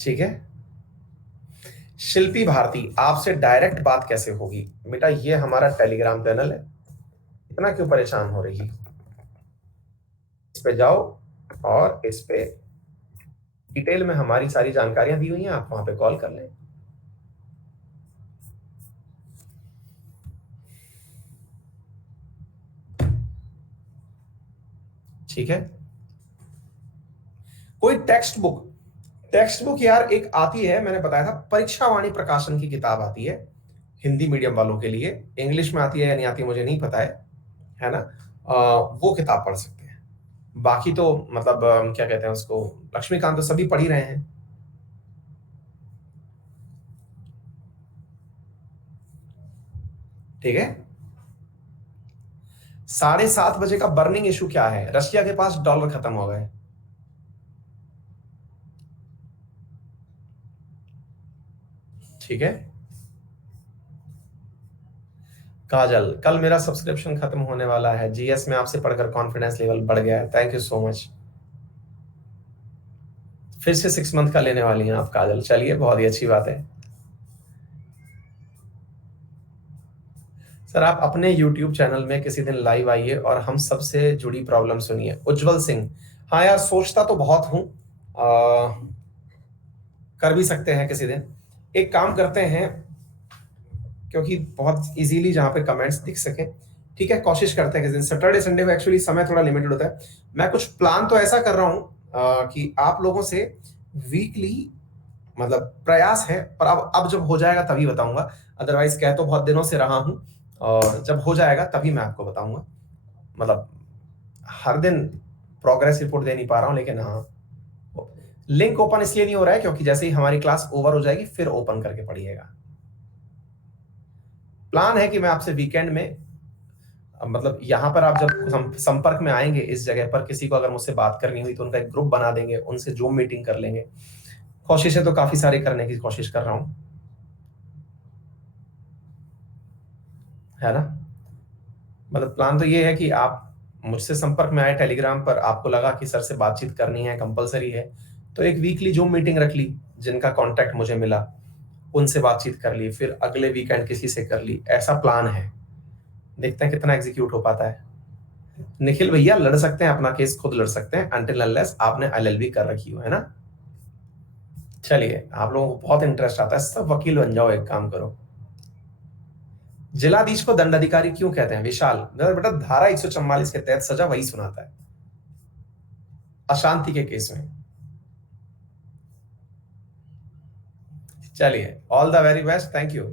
ठीक है, शिल्पी भारती आपसे डायरेक्ट बात कैसे होगी? बेटा ये हमारा टेलीग्राम चैनल है, इतना क्यों परेशान हो रही है? इस पे जाओ और इस पे डिटेल में हमारी सारी जानकारियां दी हुई हैं, आप वहां पे कॉल कर लें। ठीक है, कोई टेक्स्ट बुक यार एक आती है, मैंने बताया था परीक्षा वाणी प्रकाशन की किताब आती है हिंदी मीडियम वालों के लिए, इंग्लिश में आती है या नहीं आती मुझे नहीं पता है ना। वो किताब पढ़ सकते हैं। बाकी तो मतलब क्या कहते हैं उसको, लक्ष्मीकांत तो सभी पढ़ ही रहे हैं। ठीक है, 7:30 बजे का बर्निंग इशू क्या है? रशिया के पास डॉलर खत्म हो गए। ठीक है, काजल कल मेरा सब्सक्रिप्शन खत्म होने वाला है, जीएस में आपसे पढ़कर कॉन्फिडेंस लेवल बढ़ गया है, थैंक यू सो मच। फिर से 6 मंथ का लेने वाली हैं आप काजल, चलिए बहुत ही अच्छी बात है। सर आप अपने YouTube चैनल में किसी दिन लाइव आइए और हम सबसे जुड़ी प्रॉब्लम सुनिए। उज्जवल सिंह, हाँ यार सोचता तो बहुत हूँ, कर भी सकते हैं किसी दिन। एक काम करते हैं, क्योंकि बहुत इजीली जहाँ पे कमेंट्स दिख सके, ठीक है, कोशिश करते हैं किसी दिन। सैटरडे संडे को एक्चुअली समय थोड़ा लिमिटेड होता है। मैं कुछ प्लान तो ऐसा कर रहा हूँ कि आप लोगों से वीकली, मतलब प्रयास है, पर अब जब हो जाएगा तभी बताऊंगा। अदरवाइज कह तो बहुत दिनों से रहा हूं, और जब हो जाएगा तभी मैं आपको बताऊंगा। मतलब हर दिन प्रोग्रेस रिपोर्ट दे नहीं पा रहा हूं, लेकिन हाँ, लिंक ओपन इसलिए नहीं हो रहा है क्योंकि जैसे ही हमारी क्लास ओवर हो जाएगी फिर ओपन करके पढ़िएगा। प्लान है कि मैं आपसे वीकेंड में, मतलब यहाँ पर आप जब संपर्क में आएंगे इस जगह पर, किसी को अगर मुझसे बात करनी हुई तो उनका एक ग्रुप बना देंगे, उनसे जूम मीटिंग कर लेंगे। कोशिशें तो काफी सारी करने की कोशिश कर रहा हूं, है ना। मतलब प्लान तो ये है कि आप मुझसे संपर्क में आए टेलीग्राम पर, आपको लगा कि सर से बातचीत करनी है, कंपलसरी है, तो एक वीकली जूम मीटिंग रख ली, जिनका कांटेक्ट मुझे मिला उनसे बातचीत कर ली, फिर अगले वीकेंड किसी से कर ली। ऐसा प्लान है, देखते हैं कितना एग्जीक्यूट हो पाता है। निखिल भैया लड़ सकते हैं, अपना केस खुद लड़ सकते हैं, अनटिल अनलेस आपने एलएलबी कर रखी हो, है ना। चलिए, आप लोगों को बहुत इंटरेस्ट आता है, सब वकील बन जाओ, एक काम करो। जिलाधीश को दंडाधिकारी क्यों कहते हैं? विशाल, बेटा धारा 144 के तहत सजा वही सुनाता है अशांति के केस में। चलिए, all the very best, thank you.